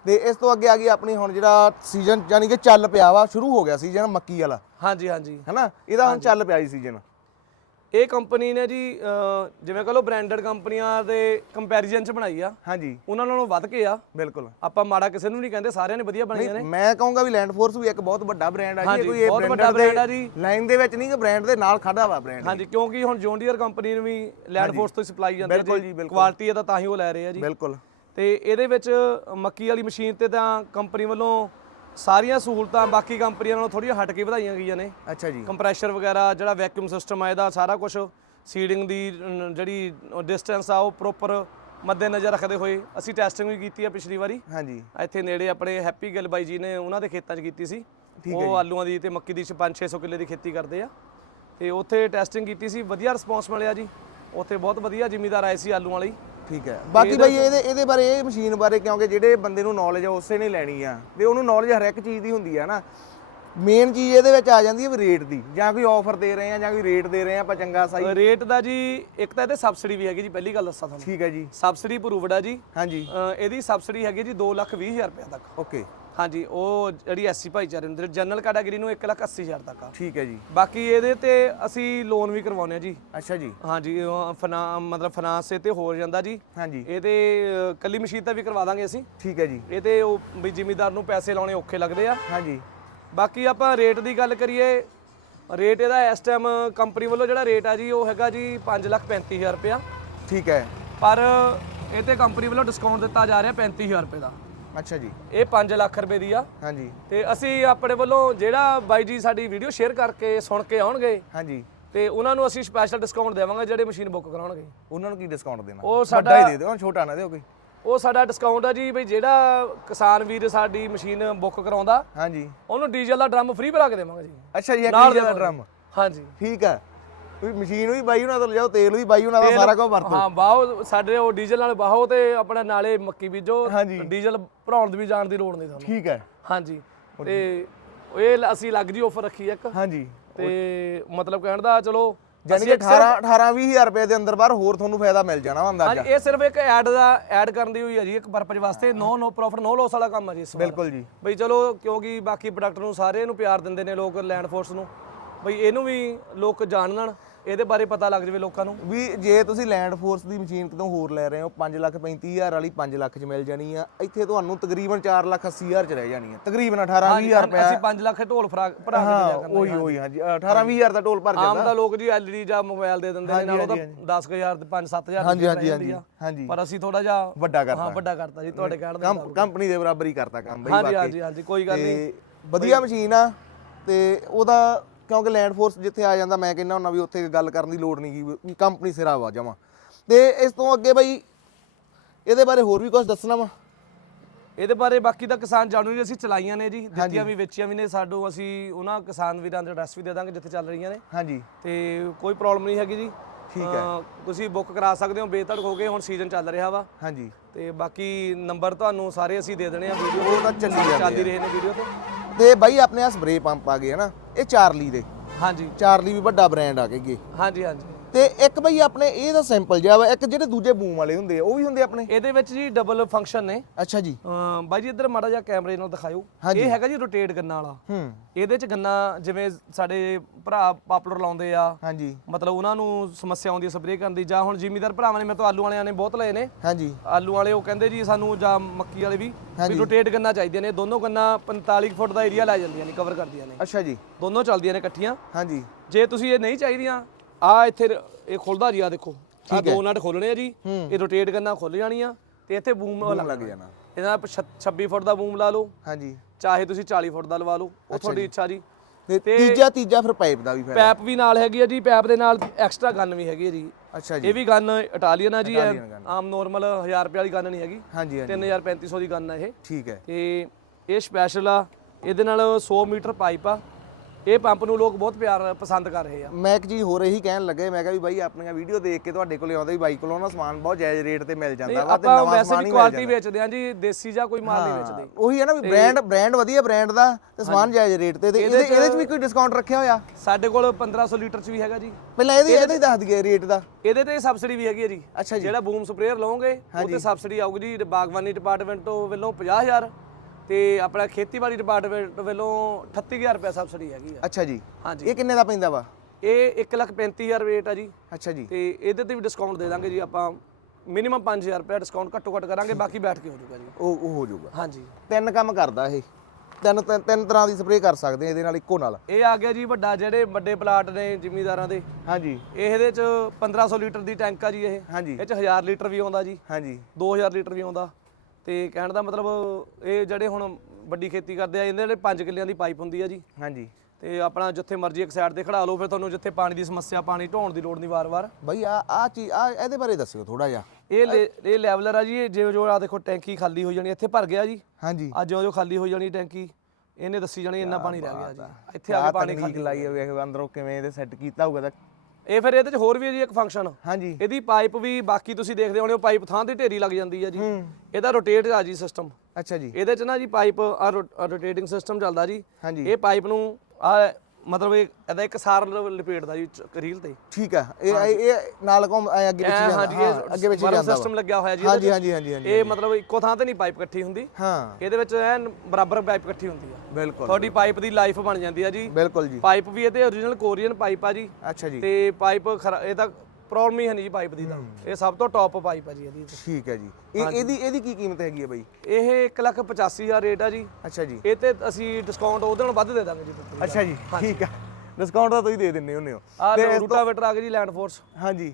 ਤੇ ਇਸ ਤੋਂ ਅੱਗੇ ਆ ਗਈ ਆਪਣੀ ਹੁਣ ਜਿਹੜਾ ਸੀਜ਼ਨ ਯਾਨੀ ਕਿ ਚੱਲ ਪਿਆ ਵਾ ਸ਼ੁਰੂ ਹੋ ਗਿਆ ਸੀਜ਼ਨ ਮੱਕੀ ਵਾਲਾ।
ਹਾਂਜੀ ਹਾਂਜੀ।
ਹੈਨਾ? ਇਹਦਾ ਹੁਣ ਚੱਲ ਪਿਆ ਜੀ ਸੀਜ਼ਨ
ਇਹ ਕੰਪਨੀ ਨੇ ਜੀ ਜਿਵੇਂ ਕਹ ਲਓ ਬ੍ਰਾਂਡਡ ਕੰਪਨੀਆਂ ਦੇ ਕੰਪੈਰੀਜ਼ਨ ਚ ਬਣਾਈ ਆ।
ਹਾਂਜੀ।
ਉਹਨਾਂ ਨਾਲੋਂ ਵੱਧ ਕੇ ਆ।
ਬਿਲਕੁਲ।
ਆਪਾਂ ਮਾੜਾ ਕਿਸੇ ਨੂੰ ਨਹੀਂ ਕਹਿੰਦੇ ਸਾਰਿਆਂ ਨੇ ਵਧੀਆ ਬਣਾਈਆਂ ਨੇ।
ਮੈਂ ਕਹੂੰਗਾ ਵੀ ਲੈਂਡ ਫੋਰਸ ਵੀ ਇੱਕ ਬਹੁਤ ਵੱਡਾ ਬ੍ਰਾਂਡ ਆ ਜੀ ਕੋਈ ਇਹ
ਬਹੁਤ ਵੱਡਾ
ਦੇ
ਆ ਜੀ।
ਲਾਈਨ ਦੇ ਵਿੱਚ ਨਹੀਂ ਕਿ ਬ੍ਰਾਂਡ ਦੇ ਨਾਲ ਖੜਾ ਵਾ ਬ੍ਰਾਂਡ
ਹਾਂਜੀ ਕਿਉਂਕਿ ਹੁਣ ਜੌਨ ਡੀਅਰ ਕੰਪਨੀ ਨੂੰ ਵੀ ਲੈਂਡ ਫੋਰਸ ਤੋਂ ਸਪਲਾਈ ਜਾਂਦੀ
ਬਿਲਕੁਲ ਜੀ।
ਕੁਆਲਿਟੀ ਇਹਦਾ ਤਾਂ ਹੀ ਉਹ ਲੈ ਰਹੇ ਆ ਜੀ।
ਬਿਲਕੁਲ।
ਤੇ ਇਹਦੇ ਵਿੱਚ ਮੱਕੀ ਵਾਲੀ ਮਸ਼ੀਨ ਤੇ ਤਾਂ ਕੰਪਨੀ ਵੱਲੋਂ ਸਾਰੀਆਂ ਸਹੂਲਤਾਂ ਬਾਕੀ ਕੰਪਨੀਆਂ ਨਾਲੋਂ ਥੋੜੀਆਂ ਹਟ ਕੇ ਵਧਾਈਆਂ ਗਈਆਂ ਨੇ।
ਅੱਛਾ ਜੀ।
ਕੰਪਰੈਸ਼ਰ ਵਗੈਰਾ ਜਿਹੜਾ ਵੈਕਿਊਮ ਸਿਸਟਮ ਆ ਇਹਦਾ ਸਾਰਾ ਕੁਝ ਸੀਡਿੰਗ ਦੀ ਜਿਹੜੀ ਡਿਸਟੈਂਸ ਆ ਉਹ ਪ੍ਰੋਪਰ ਮੱਦੇ ਨਜ਼ਰ ਰੱਖਦੇ ਹੋਏ ਅਸੀਂ ਟੈਸਟਿੰਗ ਵੀ ਕੀਤੀ ਆ ਪਿਛਲੀ ਵਾਰੀ।
ਹਾਂਜੀ।
ਇੱਥੇ ਨੇੜੇ ਆਪਣੇ ਹੈਪੀ ਗਿੱਲ ਬਾਈ ਜੀ ਨੇ ਉਹਨਾਂ ਦੇ ਖੇਤਾਂ 'ਚ ਕੀਤੀ ਸੀ। ਉਹ ਆਲੂਆਂ ਦੀ ਤੇ ਮੱਕੀ ਦੀ 5-600 ਕਿੱਲੇ ਦੀ ਖੇਤੀ ਕਰਦੇ ਆ। ਤੇ ਉੱਥੇ ਟੈਸਟਿੰਗ ਕੀਤੀ ਸੀ ਵਧੀਆ ਰਿਸਪੌਂਸ ਮਿਲਿਆ ਜੀ। ਉੱਥੇ ਬਹੁਤ ਵਧੀਆ ਜ਼ਿਮੀਦਾਰ ਆਏ ਸੀ ਆਲੂਆਂ ਲਈ
ਠੀਕ ਹੈ। ਬਾਕੀ ਬਈ ਇਹਦੇ ਇਹਦੇ ਬਾਰੇ ਇਹ ਮਸ਼ੀਨ ਬਾਰੇ ਕਿਉਂਕਿ ਜਿਹੜੇ ਬੰਦੇ ਨੂੰ ਨੌਲੇਜ ਆ ਉਸੇ ਨੇ ਲੈਣੀ ਆ। ਤੇ ਉਹਨੂੰ ਨੌਲੇਜ ਹਰ ਇੱਕ ਚੀਜ਼ ਦੀ ਹੁੰਦੀ ਆ ਨਾ। ਮੇਨ ਚੀਜ਼ ਇਹਦੇ ਵਿੱਚ ਆ ਜਾਂਦੀ ਹੈ ਵੀ ਰੇਟ ਦੀ। ਜਾਂ ਕੋਈ ਆਫਰ ਦੇ ਰਹੇ ਆ ਜਾਂ ਕੋਈ ਰੇਟ ਦੇ ਰਹੇ ਆ ਆਪਾਂ ਚੰਗਾ ਸਾਈ
ਰੇਟ ਦਾ ਜੀ ਇੱਕ ਤਾਂ ਇਹਦੇ ਸਬਸਿਡੀ ਵੀ ਹੈਗੀ ਜੀ ਪਹਿਲੀ ਗੱਲ ਦੱਸਾਂ ਤੁਹਾਨੂੰ।
ਠੀਕ ਹੈ ਜੀ।
ਸਬਸਿਡੀ ਅਪਰੂਵਡ ਆ ਜੀ।
ਹਾਂਜੀ।
ਇਹਦੀ ਸਬਸਿਡੀ ਹੈਗੀ ਜੀ 2,20,000 ਰੁਪਏ ਤੱਕ।
ਓਕੇ
ਹਾਂਜੀ ਉਹ ਜਿਹੜੀ ਐਸਸੀ ਭਾਈਚਾਰੇ ਨੂੰ ਜਨਰਲ ਕੈਟਾਗਰੀ ਨੂੰ 1,80,000 ਤੱਕ ਆ।
ਠੀਕ ਹੈ ਜੀ।
ਬਾਕੀ ਇਹਦੇ ਤੇ ਅਸੀਂ ਲੋਨ ਵੀ ਕਰਵਾਉਂਦੇ ਆ ਜੀ।
ਅੱਛਾ ਜੀ।
ਹਾਂਜੀ ਫਨਾ ਮਤਲਬ ਫਾਈਨਾਂਸ ਤੇ ਹੋ ਜਾਂਦਾ ਜੀ।
ਹਾਂਜੀ।
ਇਹ ਤੇ ਅ, ਕੱਲੀ ਮਸ਼ੀਨ ਤਾਂ ਵੀ ਕਰਵਾ ਦਾਂਗੇ ਅਸੀਂ।
ਠੀਕ ਹੈ ਜੀ।
ਇਹ ਤੇ ਉਹ ਵੀ ਜ਼ਿਮੀਦਾਰ ਨੂੰ ਪੈਸੇ ਲਾਉਣੇ ਔਖੇ ਲੱਗਦੇ ਆ।
ਹਾਂਜੀ।
ਬਾਕੀ ਆਪਾਂ ਰੇਟ ਦੀ ਗੱਲ ਕਰੀਏ ਰੇਟ ਇਹਦਾ ਇਸ ਟਾਈਮ ਕੰਪਨੀ ਵੱਲੋਂ ਜਿਹੜਾ ਰੇਟ ਆ ਜੀ ਉਹ ਹੈਗਾ ਜੀ 535000 ਰੁਪਇਆ।
ਠੀਕ ਹੈ।
ਪਰ ਇਹ ਤੇ ਕੰਪਨੀ ਵੱਲੋਂ ਡਿਸਕਾਊਂਟ ਦਿੱਤਾ ਜਾ ਰਿਹਾ 35000 ਰੁਪਏ ਦਾ।
ਅੱਛਾ ਜੀ।
ਇਹ 5 ਲੱਖ ਰੁਪਏ ਦੀ ਆ।
ਹਾਂਜੀ।
ਤੇ ਅਸੀਂ ਆਪਣੇ ਵੱਲੋਂ ਜਿਹੜਾ ਬਾਈ ਜੀ ਸਾਡੀ ਵੀਡੀਓ ਸ਼ੇਅਰ ਕਰਕੇ ਸੁਣ ਕੇ ਆਉਣਗੇ
ਹਾਂਜੀ।
ਤੇ ਉਹਨਾਂ ਨੂੰ ਅਸੀਂ ਸਪੈਸ਼ਲ ਡਿਸਕਾਊਂਟ ਦੇਵਾਂਗੇ ਜਿਹੜੇ ਮਸ਼ੀਨ ਬੁੱਕ ਕਰਾਉਣਗੇ।
ਉਹਨਾਂ ਨੂੰ ਕੀ ਡਿਸਕਾਊਂਟ ਦੇਣਾ?
ਉਹ
ਵੱਡਾ
ਸਾਡਾ
ਹੀ ਦੇ ਦਿਓ ਛੋਟਾ ਨਾ ਦਿਓ ਕੋਈ।
ਉਹ ਸਾਡਾ ਡਿਸਕਾਊਂਟ ਆ ਜੀ ਬਈ ਜਿਹੜਾ ਕਿਸਾਨ ਵੀਰ ਸਾਡੀ ਮਸ਼ੀਨ ਬੁੱਕ ਕਰਾਉਂਦਾ
ਹਾਂਜੀ।
ਉਹਨੂੰ ਡੀਜ਼ਲ ਦਾ ਡਰਮ ਫ੍ਰੀ ਭਰਾ ਕੇ ਦੇਵਾਂਗੇ ਜੀ।
ਅੱਛਾ ਜੀ ਇੱਕ
ਨਾਲ
ਡੀਜ਼ਲ ਦਾ
ਦੇਵਾਂਗੇ।
ਡਰਮ
ਹਾਂਜੀ।
ਠੀਕ ਕੋਈ ਮਸ਼ੀਨ ਵੀ ਬਾਈ ਉਹਨਾਂ ਤੋਂ ਲਿਜਾਓ ਤੇਲ ਵੀ ਬਾਈ ਉਹਨਾਂ ਦਾ ਸਾਰਾ ਕੁਝ ਵਰਤੋ।
ਹਾਂ ਬਾਹੋ ਸਾਡੇ ਉਹ ਡੀਜ਼ਲ ਨਾਲ ਬਾਹੋ ਤੇ ਆਪਣਾ ਨਾਲੇ ਮੱਕੀ ਬੀਜੋ
ਹਾਂਜੀ।
ਡੀਜ਼ਲ ਭਰਾਉਣ ਦੀ ਵੀ ਜਾਣ ਦੀ ਲੋੜ ਨਹੀਂ ਤੁਹਾਨੂੰ
ਠੀਕ ਹੈ।
ਹਾਂਜੀ ਤੇ ਇਹ ਲ- ਅਸੀਂ ਲੱਗ ਜੀ ਆਫਰ ਰੱਖੀ ਇੱਕ।
ਹਾਂਜੀ।
ਤੇ ਮਤਲਬ ਕਹਿਣ ਦਾ ਚਲੋ
ਯਾਨੀ ਕਿ 18 18 20000 ਰੁਪਏ ਦੇ ਅੰਦਰ ਬਾਹਰ ਹੋਰ ਤੁਹਾਨੂੰ ਫਾਇਦਾ ਮਿਲ ਜਾਣਾ ਵਾ ਅੰਦਾਜ਼ਾ।
ਹਾਂਜੀ ਇਹ ਸਿਰਫ ਇੱਕ ਐਡ ਦਾ ਐਡ ਕਰਨ ਦੀ ਹੋਈ ਹੈ ਜੀ ਇੱਕ ਪਰਪਸ ਵਾਸਤੇ। ਨੋ ਨੋ ਪ੍ਰੋਫਿਟ ਨੋ ਲਾਸ ਵਾਲਾ ਕੰਮ ਹੈ ਜੀ ਇਸ ਵਾਰ।
ਬਿਲਕੁਲ ਜੀ।
ਬਈ ਚਲੋ ਕਿਉਂਕਿ ਬਾਕੀ ਪ੍ਰੋਡਕਟ ਨੂੰ ਸਾਰੇ ਨੂੰ ਪਿਆਰ ਦਿੰਦੇ ਨੇ ਲੋਕ ਲੈਂਡ ਫੋਰਸ ਨੂੰ। ਬਈ ਇਹਨੂੰ ਵੀ ਲੋਕ ਜਾਣਨ ਇਹਦੇ ਬਾਰੇ ਪਤਾ ਲੱਗ ਜਾਵੇ ਲੋਕਾਂ ਨੂੰ।
ਵੀ ਜੇ ਤੁਸੀਂ ਲੈਂਡ ਫੋਰਸ ਦੀ ਮਸ਼ੀਨ ਕਿਤੋਂ ਹੋਰ ਲੈ ਰਹੇ ਹੋ 5 ਲੱਖ 35000 ਵਾਲੀ 5 ਲੱਖ ਚ ਮਿਲ ਜਾਣੀ ਆ ਇੱਥੇ ਤੁਹਾਨੂੰ ਤਕਰੀਬਨ 4 ਲੱਖ 80000 ਚ ਰਹਿ ਜਾਣੀ ਆ। ਤਕਰੀਬਨ 18 20000 ਰੁਪਏ
ਅਸੀਂ 5 ਲੱਖ ਢੋਲ ਫਰਾ ਭਰਾ ਕੇ ਦਿਆ ਕਰਨਾ
ਉਹੀ ਉਹੀ ਹਾਂਜੀ। 18 20000 ਦਾ ਟੋਲ ਭਰ
ਆਮ
ਜਾਂਦਾ।
ਦਾ ਲੋਕ ਜੀ ਐਲਈਡੀ ਜਾਂ ਮੋਬਾਈਲ ਦੇ ਦਿੰਦੇ ਨੇ ਨਾਲ ਉਹਦਾ 10000 ਤੇ 5-7000
ਹਾਂਜੀ ਹਾਂਜੀ ਹਾਂਜੀ ਹਾਂਜੀ।
ਪਰ ਅਸੀਂ ਥੋੜਾ ਜਿਹਾ
ਵੱਡਾ
ਹਾਂ
ਕਰਤਾ
ਵੱਡਾ ਕਰਤਾ ਜੀ ਤੁਹਾਡੇ ਕਹਿਣ ਦਾ
ਕੰਪ- ਕੰਪਨੀ ਦੇ ਬਰਾਬਰ ਹੀ ਕਰਤਾ ਕੰਮ ਬਈ ਬਾਕੀ।
ਹਾਂਜੀ ਹਾਂਜੀ ਕੋਈ ਗੱਲ ਨਹੀਂ।
ਤੇ ਵਧੀਆ ਮਸ਼ੀਨ ਆ ਤੇ ਉਹਦਾ ਕਿਉਂਕਿ ਲੈਂਡ ਫੋਰਸ ਜਿੱਥੇ ਆ ਜਾਂਦਾ ਮੈਂ ਕਹਿੰਦਾ ਹੁੰਦਾ ਵੀ ਉੱਥੇ ਗੱਲ ਕਰਨ ਦੀ ਲੋੜ ਨਹੀਂ ਕੀ ਕੰਪਨੀ ਸਿਰਾ ਵਾ ਜਮਾ ਤੇ ਇਸ ਤੋਂ ਅੱਗੇ ਬਈ ਇਹਦੇ ਬਾਰੇ ਹੋਰ ਵੀ ਕੁਝ ਦੱਸਣਾ ਵਾ?
ਇਹਦੇ ਬਾਰੇ ਬਾਕੀ ਤਾਂ ਕਿਸਾਨ ਜਾਣੂ ਜੀ ਅਸੀਂ ਚਲਾਈਆਂ ਨੇ ਜੀ ਦਿੱਤੀਆਂ ਵੀ ਵੇਚੀਆਂ ਵੀ ਨੇ ਸਾਡੂ ਅਸੀਂ ਉਹਨਾਂ ਕਿਸਾਨ ਵੀਰਾਂ ਦੇ ਐਡਰੈਸ ਵੀ ਦੇ ਦਾਂਗੇ ਜਿੱਥੇ ਚੱਲ ਰਹੀਆਂ ਨੇ।
ਹਾਂਜੀ।
ਤੇ ਕੋਈ ਪ੍ਰੋਬਲਮ ਨਹੀਂ ਹੈਗੀ ਜੀ।
ਠੀਕ
ਅ, ਤੁਸੀਂ ਬੁੱਕ ਕਰਾ ਸਕਦੇ ਹੋ ਬੇਧੜਕ ਹੋ ਕੇ ਹੁਣ ਸੀਜ਼ਨ ਚੱਲ ਰਿਹਾ ਵਾ।
ਹਾਂਜੀ।
ਤੇ ਬਾਕੀ ਨੰਬਰ ਤੁਹਾਨੂੰ ਸਾਰੇ ਅਸੀਂ ਦੇ ਦੇਣੇ ਆ ਵੀਡੀਓ
ਉਹ ਤਾਂ ਚੱਲੀ ਜਾਂਦੇ
ਚੱਲ ਹੀ
ਆ।
ਰਹੇ ਨੇ ਵੀਡੀਓ ਤੇ।
ਤੇ ਬਾਈ ਆਪਣੇ ਆ ਸਪਰੇ ਪੰਪ ਆ ਗਏ ਹਨਾ ਇਹ ਚਾਰਲੀ ਦੇ।
ਹਾਂਜੀ।
ਚਾਰਲੀ ਵੀ ਵੱਡਾ ਬ੍ਰਾਂਡ ਆ ਗਏ
ਹਾਂਜੀ ਹਾਂਜੀ।
ਤੇ ਇੱਕ ਬਈ ਆਪਣੇ ਇਹ ਤਾਂ ਸਿੰਪਲ ਜਿਹਾ ਵਾ ਇੱਕ ਜਿਹੜੇ ਦੂਜੇ ਬੂਮ ਵਾਲੇ ਹੁੰਦੇ ਆ ਉਹ ਵੀ ਹੁੰਦੇ ਆਪਣੇ?
ਇਹਦੇ ਵਿੱਚ ਜੀ ਡਬਲ ਫੰਕਸ਼ਨ ਨੇ।
ਅੱਛਾ ਜੀ।
ਅਮ ਬਾਈ ਜੀ ਇੱਧਰ ਮਾੜਾ ਜਿਹਾ ਕੈਮਰੇ ਨਾਲ ਦਿਖਾਇਓ।
ਹਾਂਜੀ।
ਇਹ ਹੈਗਾ ਜੀ ਰੋਟੇਟ ਗੰਨਾ ਵਾਲਾ।
ਹੂੰ।
ਇਹਦੇ ਚ ਗੰਨਾ ਜਿਵੇਂ ਸਾਡੇ ਭਰਾ ਪਾਪੂਲਰ ਲਾਉਂਦੇ ਆ।
ਹਾਂਜੀ।
ਮਤਲਬ ਉਹਨਾਂ ਨੂੰ ਸਮੱਸਿਆ ਆਉਂਦੀ ਹੈ ਸਪਰੇਅ ਕਰਨ ਦੀ। ਜਾਂ ਹੁਣ ਜ਼ਿਮੀਦਾਰ ਭਰਾਵਾਂ ਨੇ ਮੇਰੇ ਤੋਂ ਆਲੂ ਵਾਲਿਆਂ ਨੇ ਬਹੁਤ ਲਏ ਨੇ।
ਹਾਂਜੀ।
ਆਲੂ ਵਾਲੇ ਉਹ ਕਹਿੰਦੇ ਜੀ ਸਾਨੂੰ ਜਾਂ ਮੱਕੀ ਵਾਲੇ ਵੀ ਵੀ ਰੋਟੇਟ ਗੰਨਾ ਚਾਹੀਦੀਆਂ ਨੇ। ਦੋਨੋਂ ਗੰਨਾ 45 ਕੁ ਫੁੱਟ ਦਾ ਏਰੀਆ ਲੈ ਜਾਂਦੀਆਂ ਨੇ ਕਵਰ ਕਰਦੀਆਂ ਨੇ।
ਅੱਛਾ ਜੀ।
ਦੋਨੋਂ ਚੱਲਦੀਆਂ ਨੇ ਇਕੱਠੀਆਂ।
ਹਾਂਜੀ।
ਜੇ ਤੁਸੀਂ ਇਹ ਨਹੀਂ ਚਾਹੀਦੀਆਂ ਆ ਇੱਥੇ ਇਹ ਖੁੱਲਦਾ ਜੀ ਆ ਦੇਖੋ। ਆ ਦੋ ਨਟ ਖੋਲਣੇ ਆ ਜੀ। ਇਹ ਰੋਟੇਟ ਕਰਨਾ ਖੁੱਲ ਜਾਣੀਆਂ ਤੇ ਇੱਥੇ ਬੂਮ
ਲੱਗ ਜਾਣਾ।
ਇਹਦਾ 26 ਫੁੱਟ ਦਾ ਬੂਮ ਲਾ ਲਓ।
ਹਾਂਜੀ।
ਚਾਹੇ ਤੁਸੀਂ 40 ਫੁੱਟ ਦਾ ਲਵਾ ਲਓ ਉਹ ਤੁਹਾਡੀ ਇੱਛਾ ਜੀ।
ਤੇ ਤੀਜਾ ਤੀਜਾ ਫਿਰ ਪਾਈਪ ਦਾ ਵੀ ਫਿਰ
ਪੈਪ ਵੀ ਨਾਲ ਹੈਗੀ ਆ ਜੀ ਪੈਪ ਦੇ ਨਾਲ ਐਕਸਟਰਾ ਗਨ ਵੀ ਹੈਗੀ ਆ ਜੀ।
ਅੱਛਾ ਜੀ।
ਇਹ ਵੀ ਗਨ ਇਟਾਲੀਅਨ ਆ ਜੀ। ਆਮ ਨਾਰਮਲ 1000 ਰੁਪਏ ਵਾਲੀ ਗਨ ਨਹੀਂ ਹੈਗੀ।
ਹਾਂਜੀ ਹਾਂਜੀ।
3000 3500 ਦੀ ਗਨ ਆ ਇਹ।
ਠੀਕ ਹੈ।
ਤੇ ਇਹ ਸਪੈਸ਼ਲ ਆ। ਇਹਦੇ ਨਾਲ 100 ਮੀਟਰ ਪਾਈਪ ਆ। ਇਹ ਪੰਪ ਨੂੰ ਲੋਕ ਬਹੁਤ ਪਿਆਰ ਪਸੰਦ ਕਰ ਰਹੇ ਆ।
ਮੈਂ ਇੱਕ ਚੀਜ਼ ਹੋਰ ਇਹੀ ਕਹਿਣ ਲੱਗੇ ਮੈਂ ਕਿਹਾ ਵੀ ਬਾਈ ਆਪਣੀਆਂ ਵੀਡੀਓ ਦੇਖ ਕੇ ਤੁਹਾਡੇ ਕੋਲੇ ਆਉਂਦਾ ਵੀ ਬਾਈ ਕੋਲੋਂ ਨਾ ਸਮਾਨ ਬਹੁਤ ਜਾਇਜ਼ ਰੇਟ ਤੇ ਮਿਲ ਜਾਂਦਾ ਵਾ ਤੇ ਨਵਾਂ ਸਮਾਨ ਹੀ ਮਿਲ ਜਾਂਦਾ।
ਵੇਚਦੇ ਆ ਜੀ ਦੇਸੀ ਜਾਂ ਕੋਈ ਮਾਲ ਨਹੀਂ ਵੇਚਦੇ।
ਉਹੀ ਹੈ ਨਾ ਵੀ ਬ੍ਰਾਂਡ ਬ੍ਰਾਂਡ ਵਧੀਆ ਬ੍ਰਾਂਡ ਦਾ ਤੇ ਸਮਾਨ ਜਾਇਜ਼ ਰੇਟ ਤੇ ਤੇ ਇਹਦੇ ਇਹਦੇ ਚ ਵੀ ਕੋਈ ਡਿਸਕਾਊਂਟ ਰੱਖਿਆ ਹੋਇਆ?
ਸਾਡੇ ਕੋਲ 1500 ਲੀਟਰ ਚ ਵੀ ਹੈਗਾ ਜੀ।
ਪਹਿਲਾਂ ਇਹਦੇ ਇਹਦੇ ਦੱਸ ਦਈਏ ਰੇਟ ਦਾ।
ਇਹਦੇ ਤੇ ਸਬਸਿਡੀ ਵੀ ਹੈਗੀ ਹੈ ਜੀ।
ਜੀ।
ਜਿਹੜਾ ਬੂਮ ਸਪਰੇਅਰ ਲਓਗੇ ਉਹ ਤੇ ਸਬਸਿਡੀ ਆਊਗੀ ਜੀ ਬਾਗਬਾਨੀ ਡਿਪਾਰਟਮੈਂਟ ਤੋਂ ਵੱਲੋਂ 50000 ਤੇ ਆਪਣਾ ਖੇਤੀਬਾੜੀ ਡਿਪਾਰਟਮੈਂਟ ਵੱਲੋਂ 38000 ਰੁਪਏ ਸਬਸਿਡੀ ਹੈਗੀ ਆ।
ਅੱਛਾ ਜੀ।
ਹਾਂਜੀ।
ਇਹ ਕਿੰਨੇ ਦਾ ਪੈਂਦਾ ਵਾ?
ਇਹ 135000 ਰੇਟ ਆ ਜੀ।
ਅੱਛਾ ਜੀ।
ਤੇ ਇਹਦੇ ਤੇ ਵੀ ਡਿਸਕਾਊਂਟ ਦੇ ਦਾਂਗੇ ਜੀ ਆਪਾਂ। ਮਿਨੀਮਮ 5000 ਰੁਪਏ ਡਿਸਕਾਊਂਟ ਘੱਟੋ ਘੱਟ ਕਰਾਂਗੇ ਬਾਕੀ ਬੈਠ ਕੇ ਹੋ ਜਾਊਗਾ ਜੀ।
ਉਹ ਉਹ ਹੋ ਜਾਊਗਾ।
ਹਾਂਜੀ।
ਤਿੰਨ ਕੰਮ ਕਰਦਾ ਇਹ। ਤਿੰਨ ਤਿੰਨ- ਤਿੰਨ ਤਰ੍ਹਾਂ ਦੀ ਸਪਰੇਅ ਕਰ ਸਕਦੇ ਆ ਇਹਦੇ ਨਾਲ ਇੱਕੋ ਨਾਲ।
ਇਹ ਆ ਗਿਆ ਜੀ ਵੱਡਾ ਜਿਹੜੇ ਵੱਡੇ ਪਲਾਟ ਨੇ ਜ਼ਿਮੀਦਾਰਾਂ ਦੇ।
ਹਾਂਜੀ।
ਇਹਦੇ ਚ 1500 ਲੀਟਰ ਦੀ ਟੈਂਕ ਆ ਜੀ ਇਹ।
ਹਾਂਜੀ।
ਇਹ ਚ 1000 ਲੀਟਰ ਵੀ ਆਉਂਦਾ ਜੀ।
ਹਾਂਜੀ।
2000 ਲੀਟਰ ਵੀ ਆਉਂਦਾ। ਤੇ ਕਹਿਣ ਦਾ ਮਤਲਬ ਇਹ ਜਿਹੜੇ ਹੁਣ ਵੱਡੀ ਖੇਤੀ ਕਰਦੇ ਆ ਇਹਦੇ ਜਿਹੜੇ 5 ਕਿੱਲਿਆਂ ਦੀ ਪਾਈਪ ਹੁੰਦੀ ਆ ਜੀ।
ਹਾਂਜੀ।
ਤੇ ਆਪਣਾ ਜਿੱਥੇ ਮਰਜ਼ੀ ਇੱਕ ਸਾਈਡ ਤੇ ਖੜਾ ਲਓ ਫਿਰ ਤੁਹਾਨੂੰ ਜਿੱਥੇ ਪਾਣੀ ਦੀ ਸਮੱਸਿਆ ਪਾਣੀ ਢੋਣ ਦੀ ਲੋੜ ਨਹੀਂ ਵਾਰ-ਵਾਰ।
ਬਾਈ ਆ ਆ ਚੀਜ਼ ਆ ਇਹਦੇ ਬਾਰੇ ਦੱਸਿਓ ਥੋੜਾ ਜਿਹਾ।
ਇਹ ਲੈ- ਇਹ ਲੈਵਲਰ ਆ ਜੀ ਇਹ ਜਿਵੇਂ ਜੋ ਆ ਦੇਖੋ ਟੈਂਕੀ ਖਾਲੀ ਹੋ ਜਾਣੀ ਇੱਥੇ ਭਰ ਗਿਆ ਜੀ।
ਹਾਂਜੀ।
ਅੱਜ ਜਿਉਂ ਜਿਉਂ ਖਾਲੀ ਹੋ ਜਾਣੀ ਟੈਂਕੀ ਇਹਨੇ ਦੱਸੀ ਜਾਣੀ ਇੰਨਾ ਪਾਣੀ ਰਹਿ ਗਿਆ ਜੀ। ਇੱਥੇ ਆ ਕੇ ਪਾਣੀ
ਤਕਨੀਕ ਲਾਈ ਹੋਵੇ ਵੇਖ ਅੰਦਰੋਂ ਕਿਵੇਂ ਇਹਦੇ ਸੈੱਟ ਕੀਤਾ ਹੋਊਗਾ ਤਾਂ
ਇਹ ਫਿਰ ਇਹਦੇ ਚ ਹੋਰ ਵੀ ਹੈ ਜੀ ਇੱਕ ਫੰਕਸ਼ਨ
ਹਾਂਜੀ।
ਇਹਦੀ ਪਾਈਪ ਵੀ ਬਾਕੀ ਤੁਸੀਂ ਦੇਖਦੇ ਹੋਣੇ ਹੋ ਪਾਈਪ ਥਾਂ ਤੇ ਢੇਰੀ ਲੱਗ ਜਾਂਦੀ ਆ ਜੀ। ਇਹਦਾ ਰੋਟੇਟ ਆ ਜੀ ਸਿਸਟਮ
ਅੱਛਾ ਜੀ।
ਇਹਦੇ ਚ ਨਾ ਜੀ ਪਾਈਪ ਆ ਰੋਟੇਟਿੰਗ ਸਿਸਟਮ ਚੱਲਦਾ ਜੀ।
ਹਾਂਜੀ।
ਇਹ ਪਾਈਪ ਨੂੰ ਆ ਮਤਲਬ ਇਹ ਇਹਦਾ ਇੱਕ ਸਾਰ ਲਪੇਟਦਾ ਜੀ ਚ- ਰੀਲ ਤੇ।
ਠੀਕ ਆ ਇਹ ਇਹ ਇਹ ਨਾਲ ਐ ਅੱਗੇ ਪਿੱਛੇ ਜਾਂਦਾ?
ਹਾਂਜੀ
ਹਾਂ ਅੱਗੇ ਪਿੱਛੇ ਜਾਂਦਾ
ਸਿਸਟਮ। ਲੱਗਿਆ ਹੋਇਆ ਜੀ
ਹਾਂਜੀ ਹਾਂਜੀ ਹਾਂਜੀ।
ਇਹ ਮਤਲਬ ਇੱਕੋ ਥਾਂ ਤੇ ਨਹੀਂ ਪਾਈਪ ਇਕੱਠੀ ਹੁੰਦੀ।
ਹਾਂ।
ਇਹਦੇ ਵਿੱਚ ਐਨ ਬਰਾਬਰ ਪਾਈਪ ਇਕੱਠੀ ਹੁੰਦੀ ਆ।
ਬਿਲਕੁਲ।
ਤੁਹਾਡੀ ਪਾਈਪ ਦੀ ਲਾਈਫ ਬਣ ਜਾਂਦੀ ਆ ਜੀ।
ਬਿਲਕੁਲ ਜੀ।
ਪਾਈਪ ਵੀ ਇਹਦੇ origignal ਕੋਰੀਅਨ ਪਾਈਪ ਆ ਜੀ।
ਅੱਛਾ ਜੀ।
ਤੇ ਪਾਈਪ ਖਰਾ- ਇਹ ਤਾਂ ਪ੍ਰੋਬਲਮ ਹੀ ਹੈ ਨਹੀਂ ਜੀ ਪਾਈਪ ਦੀ ਤਾਂ। ਇਹ ਸਭ ਤੋਂ ਟੌਪ ਪਾਈਪ ਆ ਜੀ ਇਹਦੀ।
ਠੀਕ ਹੈ ਜੀ। ਇਹ ਇਹਦੀ ਇਹਦੀ ਕੀ ਕੀਮਤ ਹੈਗੀ ਹੈ ਬਾਈ?
ਇਹ 185000 ਰੇਟ ਆ ਜੀ।
ਅੱਛਾ ਜੀ।
ਇਹ ਤੇ ਅਸੀਂ ਡਿਸਕਾਊਂਟ ਉਹਦੇ ਨਾਲ ਵੱਧ ਦੇ ਦਾਂਗੇ ਜੀ।
ਅੱਛਾ ਜੀ ਠੀਕ ਆ। ਡਿਸਕਾਊਂਟ ਤਾਂ ਤੁਸੀਂ ਦੇ ਹੁੰਦੇ ਹੋ।
ਆ ਰੂਟਾਵੇਟਰ ਆ ਗਏ ਜੀ ਲੈਂਡ ਫੋਰਸ
ਹਾਂਜੀ।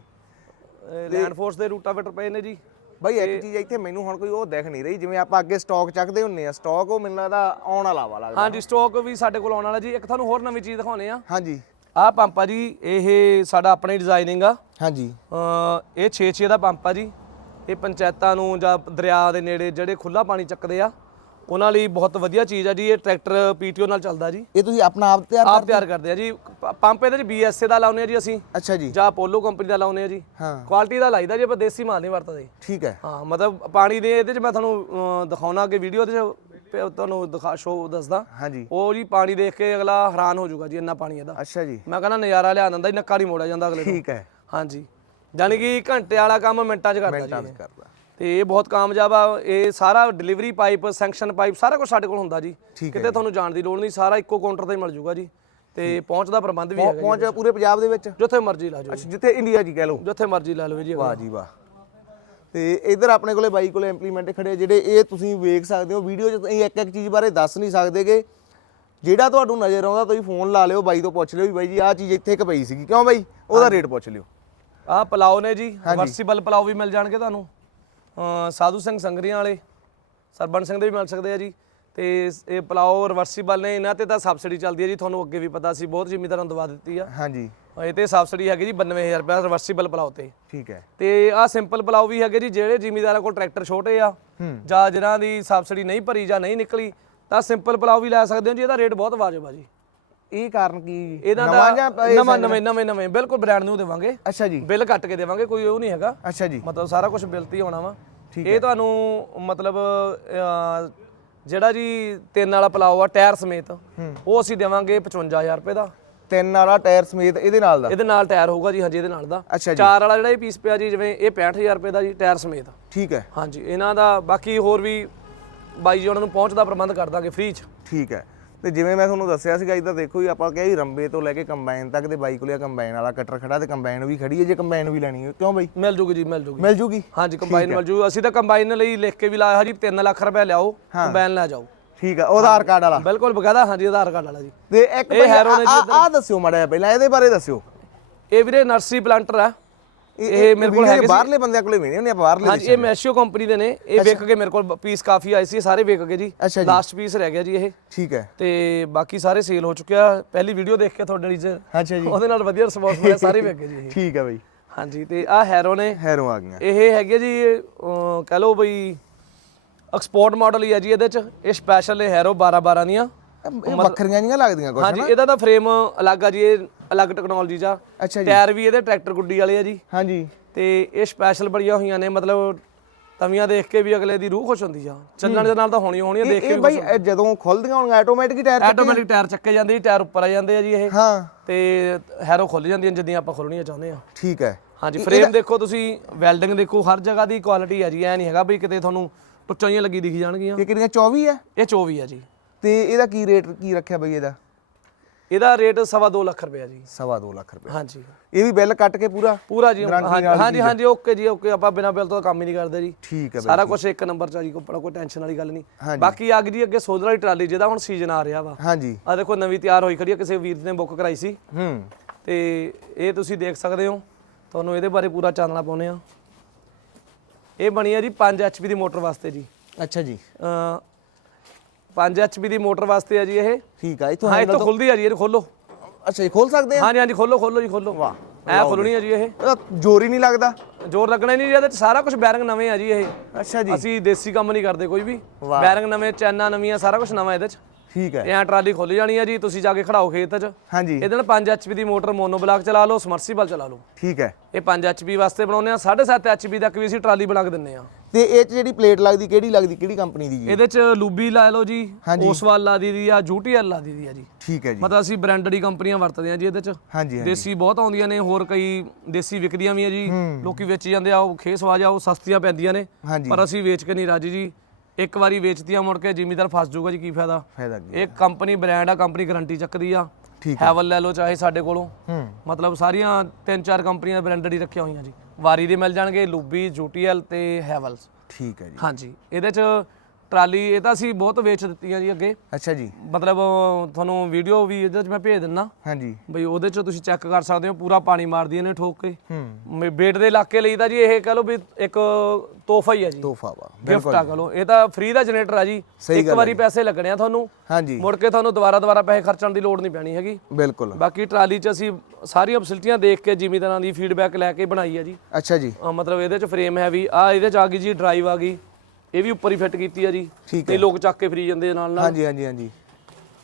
ਲੈਂਡ ਫੋਰਸ ਦੇ ਰੂਟਾਵੇਟਰ ਪਏ ਨੇ ਜੀ।
ਬਾਈ ਇੱਕ ਚੀਜ਼ ਇੱਥੇ ਮੈਨੂੰ ਹੁਣ ਕੋਈ ਉਹ ਦਿਖ ਨਹੀਂ ਰਹੀ। ਜਿਵੇਂ ਆਪਾਂ ਅੱਗੇ ਸਟਾਕ ਚੱਕਦੇ ਹੁੰਨੇ ਆ ਸਟਾਕ ਉਹ ਮੈਨੂੰ ਲੱਗਦਾ ਆਉਣ ਵਾਲਾ ਵਾ ਲੱਗਦਾ।
ਹਾਂਜੀ ਸਟਾਕ ਵੀ ਸਾਡੇ ਕੋਲ ਆਉਣ ਵਾਲਾ ਜੀ। ਇੱਕ ਤੁਹਾਨੂੰ ਹੋਰ ਨਵੀਂ ਚੀਜ਼ ਦਿਖਾਉਣੇ ਆ
ਹਾਂਜੀ।
ਆਹ ਪੰਪ ਆ ਜੀ ਇਹ ਸਾਡਾ ਆਪਣੀ ਡਿਜ਼ਾਈਨਿੰਗ ਆ।
ਹਾਂਜੀ।
ਇਹ 6-6 ਦਾ ਪੰਪ ਆ ਜੀ। ਇਹ ਪੰਚਾਇਤਾਂ ਨੂੰ ਜਾਂ ਦਰਿਆ ਦੇ ਨੇੜੇ ਜਿਹੜੇ ਖੁੱਲਾ ਪਾਣੀ ਚੱਕਦੇ ਆ ਉਹਨਾਂ ਲਈ ਬਹੁਤ ਵਧੀਆ ਚੀਜ਼ ਆ ਜੀ ਇਹ ਟਰੈਕਟਰ ਪੀਟੀਓ ਨਾਲ ਚੱਲਦਾ ਜੀ।
ਇਹ ਤੁਸੀਂ ਆਪਣਾ ਆਪ ਤਿਆਰ
ਆਪ ਤਿਆਰ ਕਰਦੇ ਆ ਜੀ। ਪੰਪ ਇਹਦੇ ਚ BSA ਦਾ ਲਾਉਨੇ ਆ ਜੀ ਅਸੀਂ।
ਅੱਛਾ ਜੀ।
ਜਾਂ ਪੋਲੋ ਕੰਪਨੀ ਦਾ ਲਾਉਨੇ ਆ ਜੀ।
ਹਾਂ।
ਕੁਆਲਿਟੀ ਦਾ ਲਾਈਦਾ ਜੀ ਆਪਾਂ ਦੇਸੀ ਮਾਲ ਨਹੀਂ ਵਰਤਦੇ।
ਠੀਕ ਹੈ।
ਹਾਂ ਮਤਲਬ ਪਾਣੀ ਦੇ ਇਹਦੇ ਚ ਮੈਂ ਤੁਹਾਨੂੰ ਦਿਖਾਉਣਾ ਕਿ ਵੀਡੀਓ ਪ- ਤੁਹਾਨੂੰ ਦਿਖਾ ਸ਼ੋ ਦੱਸਦਾ।
ਹਾਂਜੀ।
ਉਹ ਜੀ ਪਾਣੀ ਦੇਖ ਕੇ ਅਗਲਾ ਹੈਰਾਨ ਹੋ ਜਾਊਗਾ ਜੀ ਇੰਨਾ ਪਾਣੀ ਇਹਦਾ।
ਅੱਛਾ ਜੀ।
ਮੈਂ ਕਹਿੰਦਾ ਨਜ਼ਾਰਾ ਲਿਆ ਦਿੰਦਾ ਜੀ ਨੱਕਾ ਨਹੀਂ ਮੋੜਿਆ ਜਾਂਦਾ ਅਗਲੇ
ਠੀਕ ਹੈ।
ਹਾਂਜੀ। ਯਾਨੀ ਕਿ ਘੰਟੇ ਵਾਲਾ ਕੰਮ ਮਿੰਟਾਂ 'ਚ ਕਰਦਾ ਜੀ
ਟਾਂਸ
ਇਹ।
ਕਰਦਾ।
ਤੇ ਇਹ ਬਹੁਤ ਕਾਮਯਾਬ ਆ ਇਹ ਸਾਰਾ ਡਿਲੀਵਰੀ ਪਾਈਪ ਸੈਂਕਸ਼ਨ ਪਾਈਪ ਸਾਰਾ ਕੁਝ ਸਾਡੇ ਕੋਲ ਹੁੰਦਾ ਜੀ। ਕਿਤੇ ਤੁਹਾਨੂੰ ਜਾਣ ਦੀ ਲੋੜ ਨਹੀਂ ਸਾਰਾ ਇੱਕੋ ਕਾਊਂਟਰ ਤੇ ਮਿਲ ਜਾਊਗਾ ਜੀ। ਤੇ ਪਹੁੰਚ ਦਾ ਪ੍ਰਬੰਧ ਵੀ ਹੈਗਾ
ਪਹੁੰਚ ਪੂਰੇ ਪੰਜਾਬ ਦੇ ਵਿੱਚ?
ਜਿੱਥੇ ਮਰਜ਼ੀ ਲਾ ਜਾਓ
ਅੱਛਾ ਜਿੱਥੇ ਇੰਡੀਆ ਜੀ ਕਹਿ ਲਓ।
ਜਿੱਥੇ ਮਰਜ਼ੀ ਲਾ ਲਓ ਜੀ
ਵਾਹ ਜੀ ਵਾਹ। ਤੇ ਇਧਰ ਆਪਣੇ ਕੋਲੇ ਬਾਈ ਕੋਲੇ ਇੰਪਲੀਮੈਂਟ ਖੜੇ ਜਿਹੜੇ ਇਹ ਤੁਸੀਂ ਵੇਖ ਸਕਦੇ ਹੋ। ਵੀਡੀਓ 'ਚ ਅਸੀਂ ਇੱਕ ਇੱਕ ਚੀਜ਼ ਬਾਰੇ ਦੱਸ ਨਹੀਂ ਸਕਦੇਗੇ। ਜਿਹੜਾ ਤੁਹਾਨੂੰ ਨਜ਼ਰ ਆਉਂਦਾ ਤੁਸੀਂ ਫੋਨ ਲਾ ਲਿਓ ਬਾਈ ਤੋਂ ਪੁੱਛ ਲਿਓ ਵੀ ਬਾਈ ਜੀ ਆਹ ਚੀਜ਼ ਇੱਥੇ ਇੱਕ ਪਈ ਸੀਗੀ। ਕਿਉਂ ਬਾਈ? ਉਹਦਾ ਰੇਟ ਪੁੱਛ ਲਿਓ।
ਆਹ ਪਲਾਓ ਨੇ ਜੀ ਵਰਸੀਬਲ ਪਲਾਓ ਵੀ ਮਿਲ ਜਾਣਗੇ ਤੁਹਾਨੂੰ। ਸਾਧੂ ਸਿੰਘ ਸੰਗਰੀਆਂ ਵਾਲੇ ਸਰਬਣ ਸਿੰਘ ਦੇ ਵੀ ਮਿਲ ਸਕਦੇ ਆ ਜੀ। ਤੇ ਇਹ ਪਲਾਓ ਰਿਵਰਸੀਬਲ ਨੇ ਇਹਨਾਂ ਤੇ ਤਾਂ ਸਬਸਿਡੀ ਚੱਲਦੀ ਹੈ ਜੀ ਤੁਹਾਨੂੰ ਅੱਗੇ ਵੀ ਪਤਾ ਸੀ ਬਹੁਤ ਜ਼ਿਮੀਦਾਰਾਂ ਨੂੰ ਦਵਾ ਦਿੱਤੀ ਆ।
ਹਾਂਜੀ।
ਇਹ ਤੇ ਸਬਸਿਡੀ ਹੈਗੀ ਜੀ 92000 ਰੁਪਏ ਰਿਵਰਸੀਬਲ ਪਲਾਓ ਤੇ।
ਠੀਕ ਹੈ।
ਤੇ ਆਹ ਸਿੰਪਲ ਪਲਾਓ ਵੀ ਹੈਗੇ ਜੀ ਜਿਹੜੇ ਜ਼ਿਮੀਦਾਰਾਂ ਕੋਲ ਟਰੈਕਟਰ ਛੋਟੇ ਆ ਜਾਂ ਜਿਨ੍ਹਾਂ ਦੀ ਸਬਸਿਡੀ ਨਹੀਂ ਭਰੀ ਜਾਂ ਨਹੀਂ ਨਿਕਲੀ ਤਾਂ ਸਿੰਪਲ ਪਲਾਓ ਵੀ ਲੈ ਸਕਦੇ ਹੋ ਜੀ ਇਹਦਾ ਰੇਟ ਬਹੁਤ ਵਾਜਬ ਆ ਜੀ।
ਇਹ ਕਾਰਨ ਕੀ? ਜੀ?
ਇਹਨਾਂ
ਨਵਾਂ
ਨਵਾਂ? ਨਵੇਂ ਨਵੇਂ ਬਿਲਕੁਲ ਬ੍ਰਾਂਡ ਨੂੰ ਦੇਵਾਂਗੇ।
ਅੱਛਾ ਜੀ।
ਬਿੱਲ ਕੱਟ ਕੇ ਦੇਵਾਂਗੇ ਕੋਈ ਉਹ ਨਹੀਂ ਹੈਗਾ।
ਅੱਛਾ ਜੀ।
ਮਤਲਬ ਸਾਰਾ ਕੁਝ ਬਿੱਲ ਤੇ ਹੀ ਆਉਣਾ ਵਾ। ਇਹ ਤੁਹਾਨੂੰ ਮਤਲਬ ਜਿਹੜਾ ਜੀ ਤਿੰਨ ਵਾਲਾ ਪਲਾਓ ਆ ਟਾਇਰ ਸਮੇਤ ਉਹ ਅਸੀਂ ਦੇਵਾਂਗੇ 55000 ਰੁਪਏ ਦਾ।
ਤਿੰਨ ਵਾਲਾ ਟਾਇਰ ਸਮੇਤ ਇਹਦੇ ਨਾਲ ਦਾ?
ਇਹਦੇ ਨਾਲ ਟਾਇਰ ਹੋਊਗਾ ਜੀ ਹਾਂਜੀ ਇਹਦੇ ਨਾਲ ਦਾ। ਚਾਰ ਵਾਲਾ ਜਿਹੜਾ ਇਹ ਪੀਸ ਪਿਆ ਜੀ ਜਿਵੇਂ ਇਹ 65000 ਰੁਪਏ ਦਾ ਜੀ ਟਾਇਰ ਸਮੇਤ।
ਠੀਕ ਹੈ।
ਹਾਂਜੀ ਇਹਨਾਂ ਦਾ ਬਾਕੀ ਹੋਰ ਵੀ ਬਾਈ ਜੀ ਉਹਨਾਂ ਨੂੰ ਪਹੁੰਚ ਦਾ ਪ੍ਰਬੰਧ ਕਰ ਦਾਂਗੇ ਫ੍ਰੀ ਚ।
ਠੀਕ ਹੈ। ਤੇ ਜਿਵੇਂ ਮੈਂ ਤੁਹਾਨੂੰ ਦੱਸਿਆ ਸੀਗਾ ਇਦਾਂ ਦੇਖੋ ਜੀ ਆਪਾਂ ਕਿਹਾ ਜੀ ਰੰਬੇ ਤੋਂ ਲੈ ਕੇ ਕੰਬਾਈਨ ਤੱਕ ਤੇ ਬਾਈ ਕੋਲੇ ਕੰਬਾਈਨ ਵਾਲਾ ਕਟਰ ਖੜਾ ਤੇ ਕੰਬਾਈਨ ਵੀ ਖੜੀ ਹੈ ਜੇ ਕੰਬਾਈਨ ਵੀ ਲੈਣੀ ਹੈ। ਕਿਉਂ ਬਾਈ?
ਮਿਲ ਜੂਗੀ ਜੀ ਮਿਲ ਜੂਗੀ।
ਮਿਲ ਜੂਗੀ?
ਹਾਂਜੀ ਕੰਬਾਈਨ ਮਿਲ ਜੂ ਅਸੀਂ ਤਾਂ ਕੰਬਾਈਨ ਲਈ ਲਿਖ ਕੇ ਵੀ ਲਾਇਆ ਜੀ 3 ਲੱਖ ਰੁਪਏ ਲਿਆਓ ਕੰਬਾਈਨ ਲੈ ਜਾਓ।
ਠੀਕ ਉਹ ਆਧਾਰ ਕਾਰਡ ਵਾਲਾ।
ਬਿਲਕੁਲ ਬਕਾਇਦਾ ਹਾਂਜੀ ਆਧਾਰ ਕਾਰਡ ਵਾਲਾ ਜੀ।
ਤੇ ਇੱਕ
ਇਹ ਹੈਰੋ ਨੇ ਜੀ
ਆ ਦੱਸਿਓ ਮਾੜਾ ਪਹਿਲਾਂ ਇਹਦੇ ਬਾਰੇ ਦੱਸਿਓ।
ਇਹ ਵੀਰੇ ਨਰਸਰੀ ਪਲਾਂਟਰ ਆ।
ਇਹ
ਮੇਰੇ ਕੋਲ ਹੈਗੇ
ਬਾਹਰਲੇ ਬੰਦਿਆਂ ਕੋਲੇ ਵੀ ਨਹੀਂ ਆਪਾਂ ਬਾਹਰਲੇ
ਹਾਂਜੀ ਇਹ ਮੈਸ਼ੀਓ ਕੰਪਨੀ ਦੇ ਨੇ। ਇਹ ਵਿਕ ਕੇ ਮੇਰੇ ਕੋਲ ਪੀਸ ਕਾਫੀ ਆਏ ਸੀ ਸਾਰੇ ਵਿਕ ਗਏ ਜੀ।
ਜੀ।
ਲਾਸਟ ਪੀਸ ਰਹਿ ਗਿਆ ਜੀ ਇਹ।
ਠੀਕ ਹੈ।
ਤੇ ਬਾਕੀ ਸਾਰੇ ਸੇਲ ਹੋ ਚੁੱਕਿਆ ਪਹਿਲੀ ਵੀਡੀਓ ਦੇਖ ਕੇ ਤੁਹਾਡੇ ਲਈ ਚ
ਅੱਛਾ ਜੀ।
ਉਹਦੇ ਨਾਲ ਵਧੀਆ ਰਿਸਪੌਂਸ ਮਿਲਿਆ ਸਾਰੇ ਵਿਕ ਗਏ ਜੀ
ਠੀਕ ਹੈ ਬਾਈ।
ਹਾਂਜੀ ਤੇ ਆ ਹੈਰੋ ਨੇ।
ਹੈਰੋ ਆ ਗਈਆਂ।
ਇਹ ਹੈਗੇ ਜੀ ਕਹਿ ਲਓ ਬਈ ਐਕਸਪੋਰਟ ਮਾਡਲ ਹੀ ਹੈ ਜੀ ਇਹਦੇ ਚ। ਇਹ ਸਪੈਸ਼ਲ ਹੈ ਹੈਰੋ 12 12 ਦੀਆਂ।
ਇਹ ਵੱਖਰੀਆਂ ਜੀਆਂ ਲੱਗਦੀਆਂ ਕੁਝ
ਹਾਂਜੀ ਇਹਦਾ ਤਾਂ ਫਰੇਮ ਅਲੱਗ ਆ ਜੀ ਇਹ ਅਲੱਗ ਟੈਕਨੋਲੋਜੀ ਜਾ
ਅੱਛਾ ਜੀ।
ਟਾਇਰ ਵੀ ਇਹਦੇ ਟਰੈਕਟਰ ਗੁੱਡੀ ਵਾਲੇ ਆ ਜੀ।
ਹਾਂਜੀ।
ਤੇ ਇਹ ਸਪੈਸ਼ਲ ਬੜੀਆਂ ਹੋਈਆਂ ਨੇ ਮਤਲਬ ਤਵੀਆਂ ਦੇਖ ਕੇ ਵੀ ਅਗਲੇ ਦੀ ਰੂਹ ਖੁਸ਼ ਹੁੰਦੀ ਆ। ਚੱਲਣ ਦੇ ਨਾਲ ਤਾਂ ਹੋਣੀ ਹੋਣੀ ਆ ਦੇਖ ਕੇ
ਇਹ ਬਾਈ ਜਦੋਂ ਖੁੱਲਦੀਆਂ ਹੋਣਗੀਆਂ ਆਟੋਮੈਟਿਕ ਹੀ ਟਾਇਰ
ਆਟੋਮੈਟਿਕ ਟਾਇਰ ਚੱਕੇ ਜਾਂਦੇ ਜੀ ਟਾਇਰ ਉੱਪਰ ਆ ਜਾਂਦੇ ਆ ਜੀ ਇਹ।
ਹਾਂ।
ਤੇ ਹੈਰੋ ਖੁੱਲ ਜਾਂਦੀਆਂ ਜਿੱਦੀਆਂ ਆਪਾਂ ਖੋਲਣੀਆਂ ਚਾਹੁੰਦੇ ਆ।
ਠੀਕ ਹੈ।
ਹਾਂਜੀ ਫਰੇਮ ਦੇਖੋ ਤੁਸੀਂ ਵੈਲਡਿੰਗ ਦੇਖੋ ਹਰ ਜਗ੍ਹਾ ਦੀ ਕੁਆਲਿਟੀ ਆ ਜੀ ਐ ਨਹੀਂ ਹੈਗਾ ਵੀ ਕਿਤੇ ਤੁਹਾਨੂੰ ਟੁੱਚਾਈਆਂ ਲੱਗੀ ਦਿਖ ਜਾਣਗੀਆਂ।
ਇਹ ਕਿੰਨੀਆਂ 24 ਹੈ?
ਇਹ 24 ਆ ਜੀ।
ਤੇ ਇਹਦਾ ਕੀ ਰੇਟ ਕੀ ਰੱਖਿਆ ਬਈ ਇਹਦਾ?
ਇਹਦਾ ਰੇਟ ਸਵਾ ਦੋ ਲੱਖ ਰੁਪਏ ਜੀ।
ਸਵਾ ਲੱਖ ਰੁਪਏ
ਹਾਂਜੀ।
ਇਹ ਵੀ ਬਿੱਲ ਕੱਟ ਕੇ ਪੂਰਾ?
ਪੂਰਾ ਜੀ। ਹਾਂਜੀ ਹਾਂਜੀ ਓਕੇ ਜੀ ਓਕੇ। ਆਪਾਂ ਬਿਨਾਂ ਬਿੱਲ ਤੋਂ ਕੰਮ ਹੀ ਨਹੀਂ ਕਰਦੇ ਜੀ।
ਠੀਕ ਹੈ
ਸਾਰਾ ਕੁਝ ਇੱਕ ਨੰਬਰ ਚ ਆ ਜੀ ਕੋਈ ਟੈਨਸ਼ਨ ਵਾਲੀ ਗੱਲ ਨਹੀਂ। ਬਾਕੀ ਅੱਗ ਜੀ ਅੱਗੇ ਸੋਲਰ ਵਾਲੀ ਟਰਾਲੀ ਜਿਹਦਾ ਹੁਣ ਸੀਜ਼ਨ ਆ ਰਿਹਾ ਵਾ।
ਹਾਂਜੀ।
ਆ ਦੇਖੋ ਨਵੀਂ ਤਿਆਰ ਹੋਈ ਖੜੀ ਆ ਕਿਸੇ ਵੀਰ ਨੇ ਬੁੱਕ ਕਰਾਈ ਸੀ।
ਹੂੰ।
ਤੇ ਇਹ ਤੁਸੀਂ ਦੇਖ ਸਕਦੇ ਹੋ ਤੁਹਾਨੂੰ ਇਹਦੇ ਬਾਰੇ ਪੂਰਾ ਚਾਨਣਾ ਪਾਉਨੇ ਆ। ਇਹ ਬਣੀ ਆ ਜੀ 5 HP ਦੀ ਮੋਟਰ ਵਾਸਤੇ ਜੀ।
ਅੱਛਾ ਜੀ।
5 HP ਦੀ ਮੋਟਰ ਵਾਸਤੇ ਆ ਜੀ ਇਹ।
ਠੀਕ ਆ ਇਥੋਂ
ਹਾਂ ਇਹ ਤਾਂ ਖੁੱਲਦੀ ਆ ਜੀ ਇਹ ਖੋਲੋ।
ਅੱਛਾ ਜੀ ਖੋਲ ਸਕਦੇ ਆ?
ਹਾਂਜੀ ਹਾਂਜੀ ਖੋਲੋ ਖੋਲੋ ਜੀ ਖੋਲੋ।
ਵਾਹ
ਐ ਖੁੱਲਣੀ ਆ ਜੀ ਇਹ।
ਇਹਦਾ ਜ਼ੋਰ ਹੀ ਨਹੀਂ ਲੱਗਦਾ?
ਜ਼ੋਰ ਲੱਗਣਾ ਹੀ ਨਹੀਂ ਜੀ ਇਹਦੇ ਚ ਸਾਰਾ ਕੁਝ ਬੈਰਿੰਗ ਨਵੇਂ ਆ ਜੀ ਇਹ।
ਅੱਛਾ ਜੀ।
ਅਸੀਂ ਦੇਸੀ ਕੰਮ ਨਹੀਂ ਕਰਦੇ ਕੋਈ ਵੀ।
ਵਾਹ।
ਬੈਰਿੰਗ ਨਵੇਂ ਚੈਨਾ ਨਵੀਆਂ ਸਾਰਾ ਕੁਝ ਨਵਾਂ ਇਹਦੇ ਚ।
ਠੀਕ ਹੈ।
ਇਹ ਐਂ ਟਰਾਲੀ ਖੁੱਲ ਜਾਣੀ ਆ ਜੀ ਤੁਸੀਂ ਜਾ ਕੇ ਖੜਾਓ ਖੇਤ 'ਚ।
ਹਾਂਜੀ।
ਇਹਦੇ ਨਾਲ 5 HP ਦੀ ਮੋਟਰ ਮੋਨੋ ਬਲਾਕ ਚਲਾ ਲਓ ਸਮਰਸੀਬਲ ਚਲਾ ਲਓ।
ਠੀਕ ਹੈ।
ਇਹ 5 HP ਵਾਸਤੇ ਬਣਾਉਂਦੇ ਆ 7.5 HP ਤੱਕ ਵੀ ਅਸੀਂ ਟਰਾਲੀ ਬਣਾ ਕੇ ਦਿੰਨੇ ਆ।
ਤੇ ਇਹ 'ਚ ਜਿਹੜੀ ਪਲੇਟ ਲੱਗਦੀ ਕਿਹੜੀ ਲੱਗਦੀ ਕਿਹੜੀ ਕੰਪਨੀ ਦੀ ਜੀ?
ਇਹਦੇ 'ਚ ਲੂਬੀ ਲਾ ਲਓ ਜੀ। ਓਸਵਾਲ ਲਾ ਦੀ ਦੀ ਆ ਜੂਟੀਐਲ ਲਾ ਦੀ ਦੀ ਆ ਜੀ।
ਠੀਕ ਹੈ ਜੀ।
ਮਤਲਬ ਅਸੀਂ ਬ੍ਰਾਂਡਡ ਹੀ ਕੰਪਨੀਆਂ ਵਰਤਦੇ ਆ ਜੀ ਇਹਦੇ 'ਚ।
ਹਾਂਜੀ ਹਾਂਜੀ।
ਦੇਸੀ ਬਹੁਤ ਆਉਂਦੀਆਂ ਨੇ ਹੋਰ ਕਈ ਦੇਸੀ ਵਿਕਦੀਆਂ ਵੀ ਆ ਜੀ। ਲੋਕੀ ਵੇਚੀ ਜਾਂਦੇ ਆ ਉਹ ਖੇਸਵਾਜ ਆ ਉਹ ਸਸਤੀਆਂ ਪੈਂਦੀਆਂ ਨੇ। ਪਰ ਅਸੀਂ ਵੇਚ ਕੇ ਨਹੀਂ ਰਾਜੀ ਜੀ। ਇੱਕ ਵਾਰੀ ਵੇਚਤੀਆਂ ਮੁੜ ਕੇ ਜ਼ਿਮੀਦਾਰ ਫਸ ਜਾਊਗਾ ਜੀ ਕੀ ਫਾਇਦਾ?
ਫਾਇਦਾ ਕੀ
ਇਹ ਕੰਪਨੀ ਬ੍ਰਾਂਡ ਆ ਕੰਪਨੀ ਗਾਰੰਟੀ ਚੱਕਦੀ ਆ।
ਠੀਕ
ਹੈਵਲ ਲੈ ਲਓ ਚਾਹੇ ਸਾਡੇ ਕੋਲੋਂ।
ਹੂੰ।
ਮਤਲਬ ਸਾਰੀਆਂ ਤਿੰਨ ਚਾਰ ਕੰਪਨੀਆਂ ਬ੍ਰਾਂਡਡ ਹੀ ਰੱਖੀਆਂ ਹੋਈਆਂ ਜੀ। ਵਾਰੀ ਦੇ ਮਿਲ ਜਾਣਗੇ ਲੂਬੀ ਜੂਟੀਐਲ ਤੇ ਹੈਵਲਸ।
ਠੀਕ ਹੈ ਜੀ।
ਹਾਂਜੀ ਇਹਦੇ ਚ ਟਰਾਲੀ ਇਹ ਤਾਂ ਅਸੀਂ ਬਹੁਤ ਵੇਚ ਦਿੱਤੀਆਂ ਜੀ ਅੱਗੇ।
ਅੱਛਾ ਜੀ।
ਮਤਲਬ ਤੁਹਾਨੂੰ ਵੀਡੀਓ ਵੀ ਇਹਦੇ ਚ ਮੈਂ ਭੇਜ ਦਿੰਨਾ।
ਹਾਂਜੀ।
ਬਈ ਉਹਦੇ ਚ ਤੁਸੀਂ ਚੈੱਕ ਕਰ ਸਕਦੇ ਹੋ ਪੂਰਾ ਪਾਣੀ ਮਾਰਦੀਆਂ ਨੇ ਠੋਕ ਕੇ।
ਹੂੰ।
ਬੇਟ ਦੇ ਇਲਾਕੇ ਲਈ ਤਾਂ ਜੀ ਇਹ ਕਹ ਲਓ ਵੀ ਇੱਕ ਤੋਹਫਾ ਹੀ ਹੈ ਜੀ।
ਤੋਹਫਾ ਵਾ
ਗਿਫਟ ਆ ਕਹ ਲਓ। ਇਹ ਤਾਂ ਫ੍ਰੀ ਦਾ ਜਨਰੇਟਰ ਆ ਜੀ। ਇੱਕ ਵਾਰੀ ਪੈਸੇ ਲੱਗਣੇ ਆ ਤੁਹਾਨੂੰ।
ਹਾਂਜੀ।
ਮੁੜ ਕੇ ਤੁਹਾਨੂੰ ਦੁਬਾਰਾ ਦੁਬਾਰਾ ਪੈਸੇ ਖਰਚਣ ਦੀ ਲੋੜ ਨਹੀਂ ਪੈਣੀ ਹੈਗੀ।
ਬਿਲਕੁਲ।
ਬਾਕੀ ਟਰਾਲੀ 'ਚ ਅਸੀਂ ਸਾਰੀਆਂ ਫੈਸਿਲਿਟੀਆਂ ਦੇਖ ਕੇ ਜ਼ਿਮੀਂਦਾਰਾਂ ਦੀ ਫੀਡਬੈਕ ਲੈ ਕੇ ਬਣਾਈ ਹੈ ਜੀ।
ਅੱਛਾ ਜੀ।
ਮਤਲਬ ਇਹਦੇ 'ਚ ਫਰੇਮ ਹੈ ਵੀ ਆ ਇਹਦੇ 'ਚ ਆ ਗਈ ਜੀ ਡਰਾਈਵ ਆ ਗਈ। ਇਹ ਵੀ ਉੱਪਰ ਹੀ ਫਿੱਟ ਕੀਤੀ ਆ ਜੀ।
ਠੀਕ
ਤੇ ਲੋਕ ਚੱਕ ਕੇ ਫਰੀ ਜਾਂਦੇ ਨਾਲ ਨਾਲ
ਹਾਂਜੀ ਹਾਂਜੀ ਹਾਂਜੀ।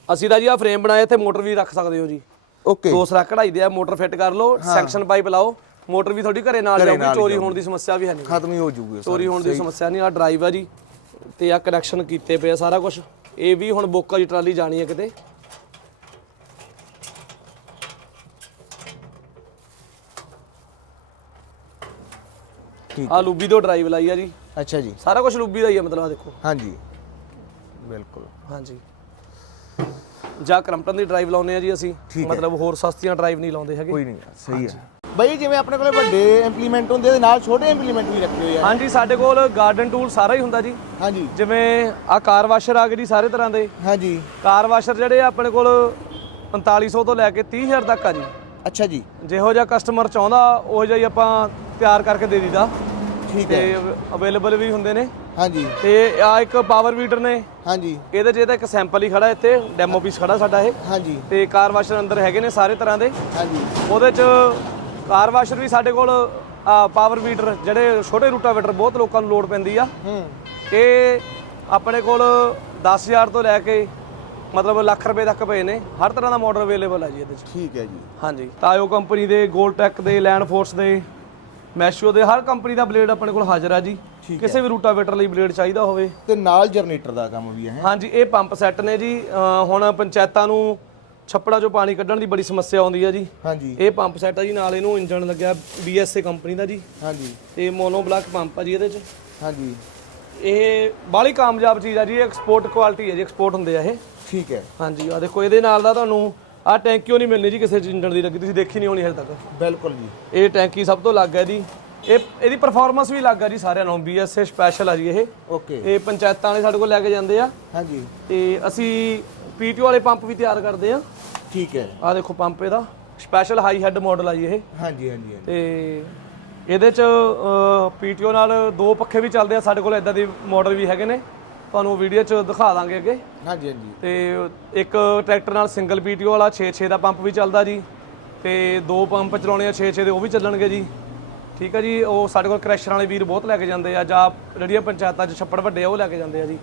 ਅਸੀਂ ਤਾਂ ਜੀ ਆ ਫਰੇਮ ਬਣਾਇਆ ਇੱਥੇ ਮੋਟਰ ਵੀ ਰੱਖ ਸਕਦੇ ਹੋ ਜੀ।
ਓਕੇ।
ਦੂਸਰਾ ਕਢਾਈ ਦੇ ਆ ਮੋਟਰ ਫਿੱਟ ਕਰ ਲਓ ਸੈਕਸ਼ਨ ਪਾਈਪ ਲਾਓ ਮੋਟਰ ਵੀ ਤੁਹਾਡੀ ਘਰੇ ਨਾਲ ਜਾਊਗੀ ਚੋਰੀ ਹੋਣ ਦੀ ਸਮੱਸਿਆ ਵੀ ਹੈ ਨਹੀਂ।
ਖਤਮ ਹੀ ਹੋ ਜੂਗੀ
ਚੋਰੀ ਹੋਣ ਦੀ ਸਮੱਸਿਆ ਨਹੀਂ ਆ ਡਰਾਈਵ ਆ ਜੀ ਤੇ ਆ ਕਨੈਕਸ਼ਨ ਕੀਤੇ ਪਏ ਆ ਸਾਰਾ ਕੁਝ ਇਹ ਵੀ ਹੁਣ ਬੋਕਾ ਦੀ ਟਰਾਲੀ ਜਾਣੀ ਹੈ ਕਿਤੇ।
ਠੀਕ
ਆ ਲੂਬੀ ਤੋਂ ਡਰਾਈਵ ਲਾਈ ਆ ਜੀ।
ਅੱਛਾ ਜੀ।
ਸਾਰਾ ਕੁਝ ਲੂਬੀ ਦਾ ਹੀ ਆ ਮਤਲਬ ਆ ਦੇਖੋ।
ਹਾਂਜੀ। ਬਿਲਕੁਲ।
ਹਾਂਜੀ। ਜਾਂ ਕਰਮਪਟਨ ਦੀ ਡਰਾਈਵ ਲਾਉਂਦੇ ਆ ਜੀ ਅਸੀਂ। ਮਤਲਬ ਹੋਰ ਸਸਤੀਆਂ ਡਰਾਈਵ ਨਹੀਂ ਲਾਉਂਦੇ ਹੈਗੇ।
ਕੋਈ ਨਹੀਂ ਸਹੀ ਹੈ। ਬਈ ਜਿਵੇਂ ਆਪਣੇ ਕੋਲੇ ਵੱਡੇ ਇੰਪਲੀਮੈਂਟ ਹੁੰਦੇ ਉਹਦੇ ਨਾਲ ਛੋਟੇ ਇੰਪਲੀਮੈਂਟ ਵੀ ਰੱਖੇ ਹੋਏ ਆ।
ਹਾਂਜੀ ਸਾਡੇ ਕੋਲ ਗਾਰਡਨ ਟੂਲ ਸਾਰਾ ਹੀ ਹੁੰਦਾ ਜੀ।
ਹਾਂਜੀ।
ਜਿਵੇਂ ਆ ਕਾਰ ਵਾਸ਼ਰ ਆ ਗਏ ਜੀ ਸਾਰੇ ਤਰ੍ਹਾਂ ਦੇ।
ਹਾਂਜੀ।
ਕਾਰ ਵਾਸ਼ਰ ਜਿਹੜੇ ਆ ਆਪਣੇ ਕੋਲ 4500 ਤੋਂ ਲੈ ਕੇ 30000 ਤੱਕ ਆ ਜੀ।
ਅੱਛਾ ਜੀ।
ਜਿਹੋ ਜਿਹਾ ਕਸਟਮਰ ਚਾਹੁੰਦਾ ਉਹ ਜਿਹਾ ਹੀ ਆਪਾਂ ਤਿਆਰ ਕਰਕੇ ਦੇ ਦੀਦਾ
ਠੀਕ
ਤੇ
ਹੈ
ਅਵੇਲੇਬਲ ਵੀ ਹੁੰਦੇ ਨੇ।
ਹਾਂਜੀ।
ਤੇ ਆ ਇੱਕ ਪਾਵਰ ਵੀਟਰ ਨੇ।
ਹਾਂਜੀ।
ਇਹਦੇ 'ਚ ਇਹਦਾ ਇੱਕ ਸੈਂਪਲ ਹੀ ਖੜਾ ਇੱਥੇ ਡੈਮੋ ਪੀਸ ਖੜਾ ਸਾਡਾ ਇਹ।
ਹਾਂਜੀ।
ਤੇ ਕਾਰ ਵਾਸ਼ਰ ਅੰਦਰ ਹੈਗੇ ਨੇ ਸਾਰੇ ਤਰ੍ਹਾਂ ਦੇ।
ਹਾਂਜੀ।
ਉਹਦੇ 'ਚ ਕਾਰ ਵਾਸ਼ਰ ਵੀ ਸਾਡੇ ਕੋਲ ਪਾਵਰ ਵੀਟਰ ਜਿਹੜੇ ਛੋਟੇ ਰੂਟਾਵੇਟਰ ਬਹੁਤ ਲੋਕਾਂ ਨੂੰ ਲੋਡ ਪੈਂਦੀ ਆ।
ਹੂੰ।
ਇਹ ਆਪਣੇ ਕੋਲ 10000 ਤੋਂ ਲੈ ਕੇ ਮਤਲਬ ਲੱਖ ਰੁਪਏ ਤੱਕ ਪਏ ਨੇ। ਹਰ ਤਰ੍ਹਾਂ ਦਾ ਮਾਡਲ ਅਵੇਲੇਬਲ ਆ ਜੀ ਇਹਦੇ 'ਚ।
ਠੀਕ ਹੈ ਜੀ।
ਹਾਂਜੀ। ਤਾਇਓ ਕੰਪਨੀ ਦੇ ਗੋਲਟੈਕ ਦੇ ਲੈਂਡ ਫੋਰਸ ਦੇ। ਮੈਸ਼ੋ ਦੇ ਹਰ ਕੰਪਨੀ ਦਾ ਬਲੇਡ ਆਪਣੇ ਕੋਲ ਹਾਜ਼ਰ ਆ ਜੀ। ਕਿਸੇ ਵੀ ਰੂਟਾਵੇਟਰ ਲਈ ਬਲੇਡ ਚਾਹੀਦਾ ਹੋਵੇ।
ਤੇ ਨਾਲ ਜਨਰੇਟਰ ਦਾ ਕੰਮ ਵੀ ਹੈ
ਹਾਂਜੀ ਇਹ ਪੰਪ ਸੈੱਟ ਨੇ ਜੀ। ਹੁਣ ਪੰਚਾਇਤਾਂ ਨੂੰ ਛੱਪੜਾਂ 'ਚੋਂ ਪਾਣੀ ਕੱਢਣ ਦੀ ਬੜੀ ਸਮੱਸਿਆ ਆਉਂਦੀ ਆ ਜੀ।
ਹਾਂਜੀ।
ਇਹ ਪੰਪ ਸੈੱਟ ਆ ਜੀ ਨਾਲ ਇਹਨੂੰ ਇੰਜਨ ਲੱਗਿਆ BSA ਕੰਪਨੀ ਦਾ ਜੀ।
ਹਾਂਜੀ।
ਤੇ ਮੋਨੋ ਬਲਾਕ ਪੰਪ ਆ ਜੀ ਇਹਦੇ 'ਚ।
ਹਾਂਜੀ।
ਇਹ ਬਾਹਲੀ ਕਾਮਯਾਬ ਚੀਜ਼ ਆ ਜੀ ਐਕਸਪੋਰਟ ਕੁਆਲਿਟੀ ਹੈ ਜੀ ਐਕਸਪੋਰਟ ਹੁੰਦੇ ਆ ਇਹ।
ਠੀਕ ਹੈ।
ਹਾਂਜੀ ਆ ਦੇਖੋ ਇਹਦੇ ਨਾਲ ਦਾ ਤੁਹਾਨੂੰ ਆ ਟੈਂਕੀਓ ਨਹੀਂ ਮਿਲਣੀ ਜੀ ਕਿਸੇ ਇੰਜਨ ਦੀ ਲੱਗੀ ਤੁਸੀਂ ਦੇਖੀ ਨਹੀਂ ਹੋਣੀ ਹਜੇ ਤੱਕ।
ਬਿਲਕੁਲ ਜੀ।
ਇਹ ਟੈਂਕੀ ਸਭ ਤੋਂ ਲੱਗ ਹੈ ਜੀ। ਇਹ ਇਹਦੀ ਪਰਫਾਰਮੈਂਸ ਵੀ ਲੱਗ ਹੈ ਜੀ ਸਾਰਿਆਂ ਨਾਲੋਂ BSA ਸਪੈਸ਼ਲ ਆ ਜੀ ਇਹ।
ਓਕੇ।
ਇਹ ਪੰਚਾਇਤਾਂ ਵਾਲੇ ਸਾਡੇ ਕੋਲ ਲੈ ਕੇ ਜਾਂਦੇ ਆ।
ਹਾਂਜੀ।
ਤੇ ਅਸੀਂ ਪੀਟੀਓ ਵਾਲੇ ਪੰਪ ਵੀ ਤਿਆਰ ਕਰਦੇ ਆ।
ਠੀਕ ਹੈ।
ਆ ਦੇਖੋ ਪੰਪ ਇਹਦਾ। ਸਪੈਸ਼ਲ ਹਾਈ ਹੈਡ ਮਾਡਲ ਆ ਜੀ ਇਹ।
ਹਾਂਜੀ ਹਾਂਜੀ ਹਾਂਜੀ।
ਤੇ ਇਹਦੇ ਚ ਪੀਟੀਓ ਨਾਲ ਦੋ ਪੱਖੇ ਵੀ ਚੱਲਦੇ ਆ। ਸਾਡੇ ਕੋਲ ਇਦਾਂ ਦੇ ਮਾਡਲ ਵੀ ਹੈਗੇ ਨੇ। ਤੁਹਾਨੂੰ ਵੀਡੀਓ ਚ ਦਿਖਾ ਦਾਂਗੇ ਅੱਗੇ।
ਹਾਂਜੀ ਹਾਂਜੀ।
ਤੇ ਇੱਕ ਟਰੈਕਟਰ ਨਾਲ ਸਿੰਗਲ ਪੀਟੀਓ ਵਾਲਾ 6-6 ਦਾ ਪੰਪ ਵੀ ਚੱਲਦਾ ਜੀ। ਤੇ ਦੋ ਪੰਪ ਚਲਾਉਣੇ ਆ 6-6 ਦੇ ਉਹ ਵੀ ਚੱਲਣਗੇ ਜੀ। ਠੀਕ ਆ ਜੀ ਉਹ ਸਾਡੇ ਕੋਲ ਕ੍ਰੈਸ਼ਰ ਵਾਲੇ ਵੀਰ ਬਹੁਤ ਲੈ ਕੇ ਜਾਂਦੇ ਆ ਜਾਂ ਜਿਹੜੀਆਂ ਪੰਚਾਇਤਾਂ 'ਚ ਛੱਪੜ ਵੱਡੇ ਆ ਉਹ ਲੈ ਕੇ ਜਾਂਦੇ ਆ ਜੀ।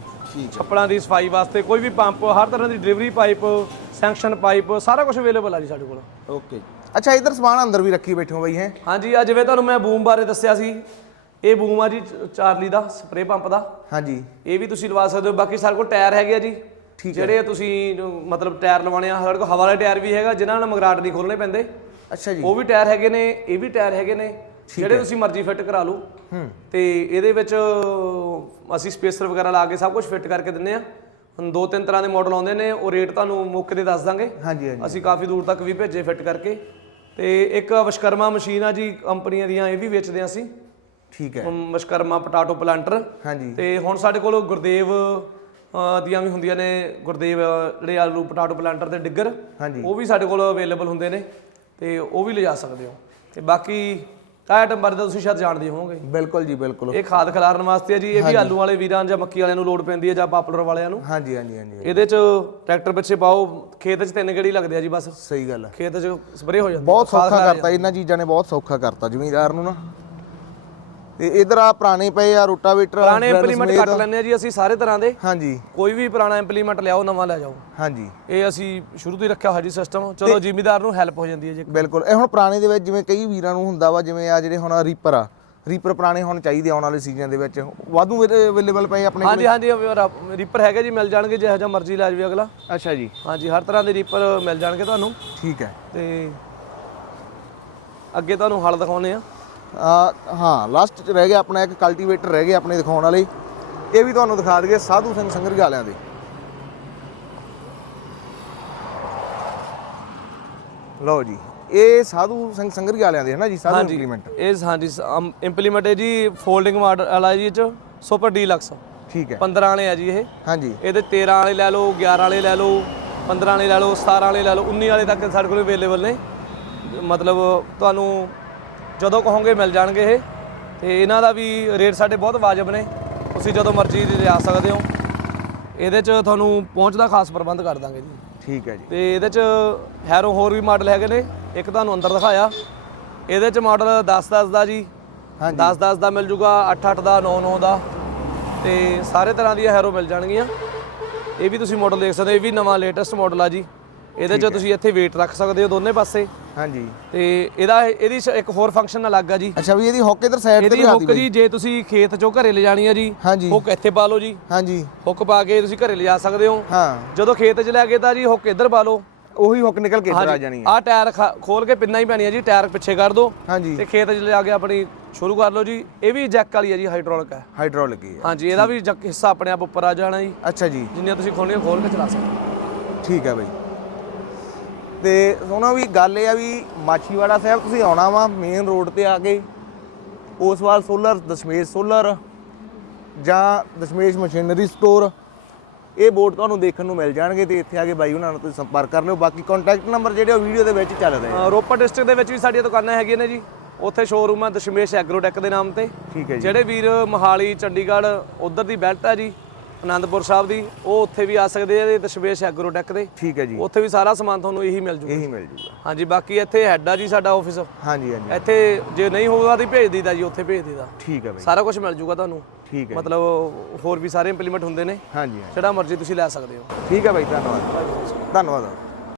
ਛੱਪੜਾਂ ਦੀ ਸਫ਼ਾਈ ਵਾਸਤੇ ਕੋਈ ਵੀ ਪੰਪ ਹਰ ਤਰ੍ਹਾਂ ਦੀ ਡਿਲੀਵਰੀ ਪਾਈਪ ਸੈਂਕਸ਼ਨ ਪਾਈਪ ਸਾਰਾ ਕੁਝ ਅਵੇਲੇਬਲ ਆ ਜੀ ਸਾਡੇ ਕੋਲ।
ਓਕੇ ਅੱਛਾ ਇਧਰ ਸਮਾਨ ਅੰਦਰ ਵੀ ਰੱਖੀ ਬੈਠੇ ਹੋ ਬਾਈ ਹੈ?
ਹਾਂਜੀ ਆ ਜਿਵੇਂ ਤੁਹਾਨੂੰ ਮੈਂ ਬੂਮ ਬਾਰੇ ਦੱਸਿਆ ਸੀ ਇਹ ਬੂਮ ਆ ਜੀ ਚਾਰਲੀ ਦਾ ਸਪਰੇ ਪੰਪ ਦਾ।
ਹਾਂਜੀ।
ਇਹ ਵੀ ਤੁਸੀਂ ਲਵਾ ਸਕਦੇ ਹੋ। ਬਾਕੀ ਸਾਡੇ ਕੋਲ ਟਾਇਰ ਹੈਗੇ ਆ ਜੀ। ਜਿਹੜੇ ਤੁਸੀਂ ਮਤਲਬ ਟਾਇਰ ਲਵਾਉਣੇ ਆ ਸਾਡੇ ਕੋਲ ਹਵਾ ਵਾਲਾ ਟਾਇਰ ਵੀ ਹੈਗਾ ਜਿਨ੍ਹਾਂ ਨਾਲ ਮਗਰਾਟ ਨਹੀਂ ਖੋਲਣੇ ਪੈਂਦੇ।
ਅੱਛਾ ਜੀ।
ਉਹ ਵੀ ਟਾਇਰ ਹੈਗੇ ਨੇ ਇਹ ਵੀ ਟਾਇਰ ਹੈਗੇ ਨੇ। ਜਿਹੜੇ ਤੁਸੀਂ ਮਰਜ਼ੀ ਫਿੱਟ ਕਰਾ ਲਓ। ਤੇ ਇਹਦੇ ਵਿੱਚ ਅਸੀਂ ਸਪੇਸਰ ਵਗੈਰਾ ਲਾ ਕੇ ਸਭ ਕੁਝ ਫਿੱਟ ਕਰਕੇ ਦਿੰਨੇ ਆ। ਹੁਣ ਦੋ ਤਿੰਨ ਤਰ੍ਹਾਂ ਦੇ ਮਾਡਲ ਆਉਂਦੇ ਨੇ ਉਹ ਰੇਟ ਤੁਹਾਨੂੰ ਮੌਕੇ ਤੇ ਦੱਸ ਦਾਂਗੇ।
ਹਾਂਜੀ ਹਾਂਜੀ।
ਅਸੀਂ ਕਾਫੀ ਦੂਰ ਤੱਕ ਵੀ ਭੇਜੇ ਫਿੱਟ ਕਰਕੇ। ਤੇ ਇੱਕ ਵਿਸ਼ਕਰਮਾ ਮਸ਼ੀਨ ਆ ਜੀ ਕੰਪਨੀਆਂ ਦੀਆਂ ਇਹ ਵੀ ਵੇਚਦੇ ਆ ਅਸੀਂ।
ਠੀਕ ਹੈ।
ਅਮ ਵਿਸ਼ਕਰਮਾ ਪਟਾਟੋ ਪਲਾਂਟਰ।
ਹਾਂਜੀ।
ਤੇ ਹੁਣ ਸਾਡੇ ਕੋਲ ਗੁਰਦੇਵ ਦੀਆਂ ਵੀ ਹੁੰਦੀਆਂ ਨੇ ਗੁਰਦੇਵ ਜਿਹੜੇ ਆਲੂ ਪਟਾਟੋ ਪਲਾਂਟਰ ਦੇ ਡਿੱਗਰ
ਹਾਂਜੀ।
ਉਹ ਵੀ ਸਾਡੇ ਕੋਲ ਅਵੇਲੇਬਲ ਹੁੰਦੇ ਨੇ ਤੇ ਉਹ ਵੀ ਲਿਜਾ ਸਕਦੇ ਹੋ। ਤੇ ਬਾਕੀ ਆਈਟਮ ਬਾਰੇ ਤਾਂ ਤੁਸੀਂ ਸ਼ਾਇਦ ਜਾਣਦੇ ਹੋਵੋਗੇ।
ਬਿਲਕੁਲ ਜੀ ਬਿਲਕੁਲ।
ਇਹ ਖਾਦ ਖਿਲਾਰਨ ਵਾਸਤੇ ਆ ਜੀ ਇਹ ਵੀ ਆਲੂ ਵਾਲੇ ਵੀਰਾਂ ਜਾਂ ਮੱਕੀ ਵਾਲਿਆਂ ਨੂੰ ਲੋੜ ਪੈਂਦੀ ਹੈ ਜਾਂ ਪਾਪੂਲਰ ਵਾਲਿਆਂ ਨੂੰ।
ਹਾਂਜੀ ਹਾਂਜੀ ਹਾਂਜੀ।
ਇਹਦੇ ਚ ਟਰੈਕਟਰ ਪਿੱਛੇ ਪਾਓ ਖੇਤ 'ਚ ਤਿੰਨ ਗੇੜੀ ਲੱਗਦੇ ਆ ਜੀ ਬਸ।
ਸਹੀ ਗੱਲ ਹੈ।
ਖੇਤ 'ਚ ਸਪਰੇ ਹੋ ਜਾਂਦੀ
ਬਹੁਤ ਸੌਖਾ ਕਰਤਾ ਇਹਨਾਂ ਚੀਜ਼ਾਂ ਨੇ ਬਹੁਤ ਸੌਖਾ ਕਰਤਾ ਜ਼ਮੀਂਦਾਰ ਨੂੰ ਨਾ। ਤੇ ਇਧਰ ਆ ਪੁਰਾਣੇ ਪਏ ਆ ਰੋਟਾਵੇਟਰ
ਪੁਰਾਣੇ ਇੰਪਲੀਮੈਂਟ। ਕੱਟ ਲੈਂਦੇ ਆ ਜੀ ਅਸੀਂ ਸਾਰੇ ਤਰ੍ਹਾਂ ਦੇ।
ਹਾਂਜੀ।
ਕੋਈ ਵੀ ਪੁਰਾਣਾ ਇੰਪਲੀਮੈਂਟ ਲਿਆਓ ਨਵਾਂ ਲੈ ਜਾਓ।
ਹਾਂਜੀ।
ਇਹ ਅਸੀਂ ਸ਼ੁਰੂ ਤੋਂ ਹੀ ਰੱਖਿਆ ਹੋਇਆ ਜੀ ਸਿਸਟਮ ਚਲੋ ਜ਼ਿਮੀਦਾਰ ਨੂੰ ਹੈਲਪ ਹੋ ਜਾਂਦੀ ਹੈ ਜੀ
ਬਿਲਕੁਲ। ਇਹ ਹੁਣ ਪੁਰਾਣੇ ਦੇ ਵਿੱਚ ਜਿਵੇਂ ਕਈ ਵੀਰਾਂ ਨੂੰ ਹੁੰਦਾ ਵਾ ਜਿਵੇਂ ਆ ਜਿਹੜੇ ਹੁਣ ਰੀਪਰ ਆ। ਰੀਪਰ ਪੁਰਾਣੇ ਹੁਣ ਚਾਹੀਦੇ ਆਉਣ ਵਾਲੇ ਸੀਜ਼ਨ ਦੇ ਵਿੱਚ। ਵਾਧੂ ਅਵੇਲੇਬਲ ਪਏ ਆਪਣੇ
ਹਾਂਜੀ ਹਾਂਜੀ ਰੀਪਰ ਹੈਗੇ ਜੀ ਮਿਲ ਜਾਣਗੇ ਜਿਹੋ ਜਿਹਾ ਮਰਜ਼ੀ ਲੈ ਜਾਵੇ ਅਗਲਾ।
ਅੱਛਾ ਜੀ।
ਹਾਂਜੀ ਹਰ ਤਰ੍ਹਾਂ ਦੇ ਰੀਪਰ ਮਿਲ ਜਾਣਗੇ ਤੁਹਾਨੂੰ।
ਠੀਕ ਹੈ।
ਤੇ ਅੱਗੇ ਤੁਹਾਨੂੰ ਹਲ ਦਿਖਾਉਨੇ ਆ
ਹਾਂ ਲਾਸਟ ਚ ਰਹਿ ਗਿਆ ਆਪਣਾ ਇੱਕ ਕਲਟੀਵੇਟਰ ਰਹਿ ਗਿਆ ਆਪਣੇ ਦਿਖਾਉਣ ਵਾਲੇ। ਇਹ ਵੀ ਤੁਹਾਨੂੰ ਦਿਖਾ ਦਈਏ ਸਾਧੂ ਸਿੰਘ ਸੰਗਰੀ ਵਾਲਿਆਂ ਦੇ। ਲਓ ਜੀ ਇਹ ਸਾਧੂ ਸਿੰਘ ਸੰਗਰੀ ਵਾਲਿਆਂ ਦੇ ਹੈ ਨਾ ਜੀ? ਸਾਧੂ ਇੰਪਲੀਮੈਂਟ
ਇਹ ਹਾਂਜੀ ਇੰਪਲੀਮੈਂਟ ਹੈ ਜੀ ਫੋਲਡਿੰਗ ਮਾਡਲ ਵਾਲਾ ਜੀ ਇਹ ਚ ਸੁਪਰ ਡੀਲਕਸ
ਠੀਕ ਹੈ।
15 ਵਾਲੇ ਆ ਜੀ ਇਹ।
ਹਾਂਜੀ।
ਇਹਦੇ 13 ਵਾਲੇ ਲੈ ਲਓ 11 ਵਾਲੇ ਲੈ ਲਓ 15 ਵਾਲੇ ਲੈ ਲਓ 17 ਵਾਲੇ ਲੈ ਲਓ 19 ਵਾਲੇ ਤੱਕ ਸਾਡੇ ਕੋਲ ਅਵੇਲੇਬਲ ਨੇ। ਮਤਲਬ ਤੁਹਾਨੂੰ ਜਦੋਂ ਕਹੋਗੇ ਮਿਲ ਜਾਣਗੇ ਇਹ। ਤੇ ਇਹਨਾਂ ਦਾ ਵੀ ਰੇਟ ਸਾਡੇ ਬਹੁਤ ਵਾਜਬ ਨੇ। ਤੁਸੀਂ ਜਦੋਂ ਮਰਜ਼ੀ ਲਿਆ ਸਕਦੇ ਹੋ। ਇਹਦੇ 'ਚ ਤੁਹਾਨੂੰ ਪਹੁੰਚ ਦਾ ਖਾਸ ਪ੍ਰਬੰਧ ਕਰ ਦਾਂਗੇ ਜੀ।
ਠੀਕ ਹੈ ਜੀ।
ਤੇ ਇਹਦੇ 'ਚ ਹੈਰੋ ਹੋਰ ਵੀ ਮਾਡਲ ਹੈਗੇ ਨੇ। ਇੱਕ ਤੁਹਾਨੂੰ ਅੰਦਰ ਦਿਖਾਇਆ। ਇਹਦੇ 'ਚ ਮਾਡਲ 10 10 ਦਾ ਜੀ।
ਹਾਂਜੀ।
10 10 ਦਾ ਮਿਲ ਜੂਗਾ 8 8 ਦਾ 9 9 ਦਾ। ਤੇ ਸਾਰੇ ਤਰ੍ਹਾਂ ਦੀਆਂ ਹੈਰੋ ਮਿਲ ਜਾਣਗੀਆਂ। ਇਹ ਵੀ ਤੁਸੀਂ ਮਾਡਲ ਦੇਖ ਸਕਦੇ ਹੋ। ਇਹ ਵੀ ਨਵਾਂ ਲੇਟੈਸਟ ਮਾਡਲ ਆ ਜੀ। ਇਹਦੇ 'ਚ ਤੁਸੀਂ ਇੱਥੇ weight ਰੱਖ ਸਕਦੇ ਹੋ ਦੋਨੇ ਪਾਸੇ।
ਹਾਂਜੀ।
ਤੇ ਇਹਦਾ ਇਹਦੀ ਇੱਕ ਹੋਰ ਫੰਕਸ਼ਨ ਅਲੱਗ ਆ ਜੀ।
ਅੱਛਾ ਵੀ ਇਹਦੀ ਹੁੱਕ ਇਧਰ ਸਾਈਡ ਤੇ ਵੀ
ਹੁੱਕ ਜੀ ਜੇ ਤੁਸੀਂ ਖੇਤ 'ਚੋਂ ਘਰੇ ਲਿਜਾਣੀ ਆ ਜੀ ਹੁੱਕ ਇੱਥੇ ਪਾ ਲਓ ਜੀ।
ਹਾਂਜੀ।
ਹੁੱਕ ਪਾ ਕੇ ਤੁਸੀਂ ਘਰੇ ਲਿਜਾ ਸਕਦੇ ਹੋ।
ਹਾਂ।
ਜਦੋਂ ਖੇਤ 'ਚ ਲੈ ਗਏ ਤਾਂ ਜੀ ਹੁੱਕ ਇੱਧਰ ਪਾ ਲਓ।
ਉਹੀ ਹੁੱਕ ਨਿਕਲ ਕੇ ਇੱਧਰ ਆ ਜਾਣੀ ਹੈ
ਆਹ ਟਾਇਰ ਖੋਲ ਕੇ ਪਿੰਨਾ ਹੀ ਪੈਣੀ ਹੈ ਜੀ ਟਾਇਰ ਪਿੱਛੇ ਕਰ ਦਿਓ
ਹਾਂਜੀ।
ਤੇ ਖੇਤ 'ਚ ਲਿਜਾ ਕੇ ਆਪਣੀ ਸ਼ੁਰੂ ਕਰ ਲਓ ਜੀ। ਇਹ ਵੀ ਜੈਕ ਵਾਲੀ ਹੈ ਜੀ ਹਾਈਡ੍ਰੋਲਿਕ ਹੈ
ਹਾਈਡ੍ਰੋਲਿਕ ਹੀ ਹੈ
ਹਾਂਜੀ ਇਹਦਾ ਵੀ ਹਿੱਸਾ ਆਪਣੇ ਆਪ ਉੱਪਰ ਆ ਜਾਣਾ ਜੀ।
ਅੱਛਾ ਜੀ।
ਜਿੰਨੀਆਂ ਤੁਸੀਂ ਖੋਲਣੀਆਂ ਖੋਲ ਕੇ ਚਲਾ ਸਕਦੇ ਹੋ।
ਠੀਕ ਹੈ ਬਈ। ਤੇ ਸੋਨਾ ਵੀ ਗੱਲ ਇਹ ਆ ਵੀ ਮਾਛੀਵਾੜਾ ਸਾਹਿਬ ਤੁਸੀਂ ਆਉਣਾ ਵਾ ਮੇਨ ਰੋਡ ਤੇ ਆ ਕੇ ਓਸਵਾਲ ਸੋਲਰ ਦਸ਼ਮੇਸ਼ ਸੋਲਰ ਜਾਂ ਦਸ਼ਮੇਸ਼ ਮਸ਼ੀਨਰੀ ਸਟੋਰ ਇਹ ਬੋਰਡ ਤੁਹਾਨੂੰ ਦੇਖਣ ਨੂੰ ਮਿਲ ਜਾਣਗੇ ਤੇ ਇੱਥੇ ਆ ਕੇ ਬਾਈ ਉਹਨਾਂ ਨਾਲ ਤੁਸੀਂ ਸੰਪਰਕ ਕਰ ਲਿਓ। ਬਾਕੀ ਕੰਟੈਕਟ ਨੰਬਰ ਜਿਹੜੇ ਉਹ ਵੀਡੀਓ ਦੇ ਵਿੱਚ ਚੱਲ ਰਹੇ ਆ।
ਰੋਪੜ ਡਿਸਟ੍ਰਿਕਟ ਦੇ ਵਿੱਚ ਵੀ ਸਾਡੀਆਂ ਦੁਕਾਨਾਂ ਹੈਗੀਆਂ ਨੇ ਜੀ। ਉੱਥੇ ਸ਼ੋਰੂਮ ਹੈ ਦਸ਼ਮੇਸ਼ ਐਗਰੋਟੈਕ ਦੇ ਨਾਮ ਤੇ।
ਠੀਕ ਹੈ ਜੀ।
ਜਿਹੜੇ ਵੀਰ ਮੋਹਾਲੀ ਚੰਡੀਗੜ੍ਹ ਉਧਰ ਦੀ ਬੈਲਟ ਹੈ ਜੀ। ਆਨੰਦਪੁਰ ਸਾਹਿਬ ਦੀ ਉਹ ਉੱਥੇ ਵੀ ਆ ਸਕਦੇ ਆ ਇਹ ਦਸ਼ਮੇਸ਼ ਐਗਰੋਟੈਕ ਦੇ।
ਠੀਕ ਹੈ ਜੀ।
ਉੱਥੇ ਵੀ ਸਾਰਾ ਸਮਾਨ ਤੁਹਾਨੂੰ ਇਹੀ ਮਿਲ ਜੂਗਾ।
ਇਹੀ ਮਿਲ ਜੂਗਾ।
ਹਾਂਜੀ ਬਾਕੀ ਇੱਥੇ ਹੈੱਡ ਆ ਜੀ ਸਾਡਾ ਆਫਿਸ।
ਹਾਂਜੀ ਹਾਂਜੀ।
ਇੱਥੇ ਜੇ ਨਹੀਂ ਹੋਊਗਾ ਤਾਂ ਭੇਜ ਦੀਦਾ ਜੀ ਉੱਥੇ ਭੇਜ ਦੀਦਾ
ਠੀਕ ਹੈ ਬਾਈ।
ਸਾਰਾ ਕੁਝ ਮਿਲ ਜੂਗਾ ਤੁਹਾਨੂੰ।
ਠੀਕ ਹੈ।
ਮਤਲਬ ਹੋਰ ਵੀ ਸਾਰੇ ਇੰਪਲੀਮੈਂਟ ਹੁੰਦੇ ਨੇ।
ਹਾਂਜੀ ਹਾਂਜੀ।
ਜਿਹੜਾ ਮਰਜ਼ੀ ਤੁਸੀਂ ਲੈ ਸਕਦੇ ਹੋ।
ਠੀਕ ਹੈ ਬਾਈ ਧੰਨਵਾਦ। ਧੰਨਵਾਦ।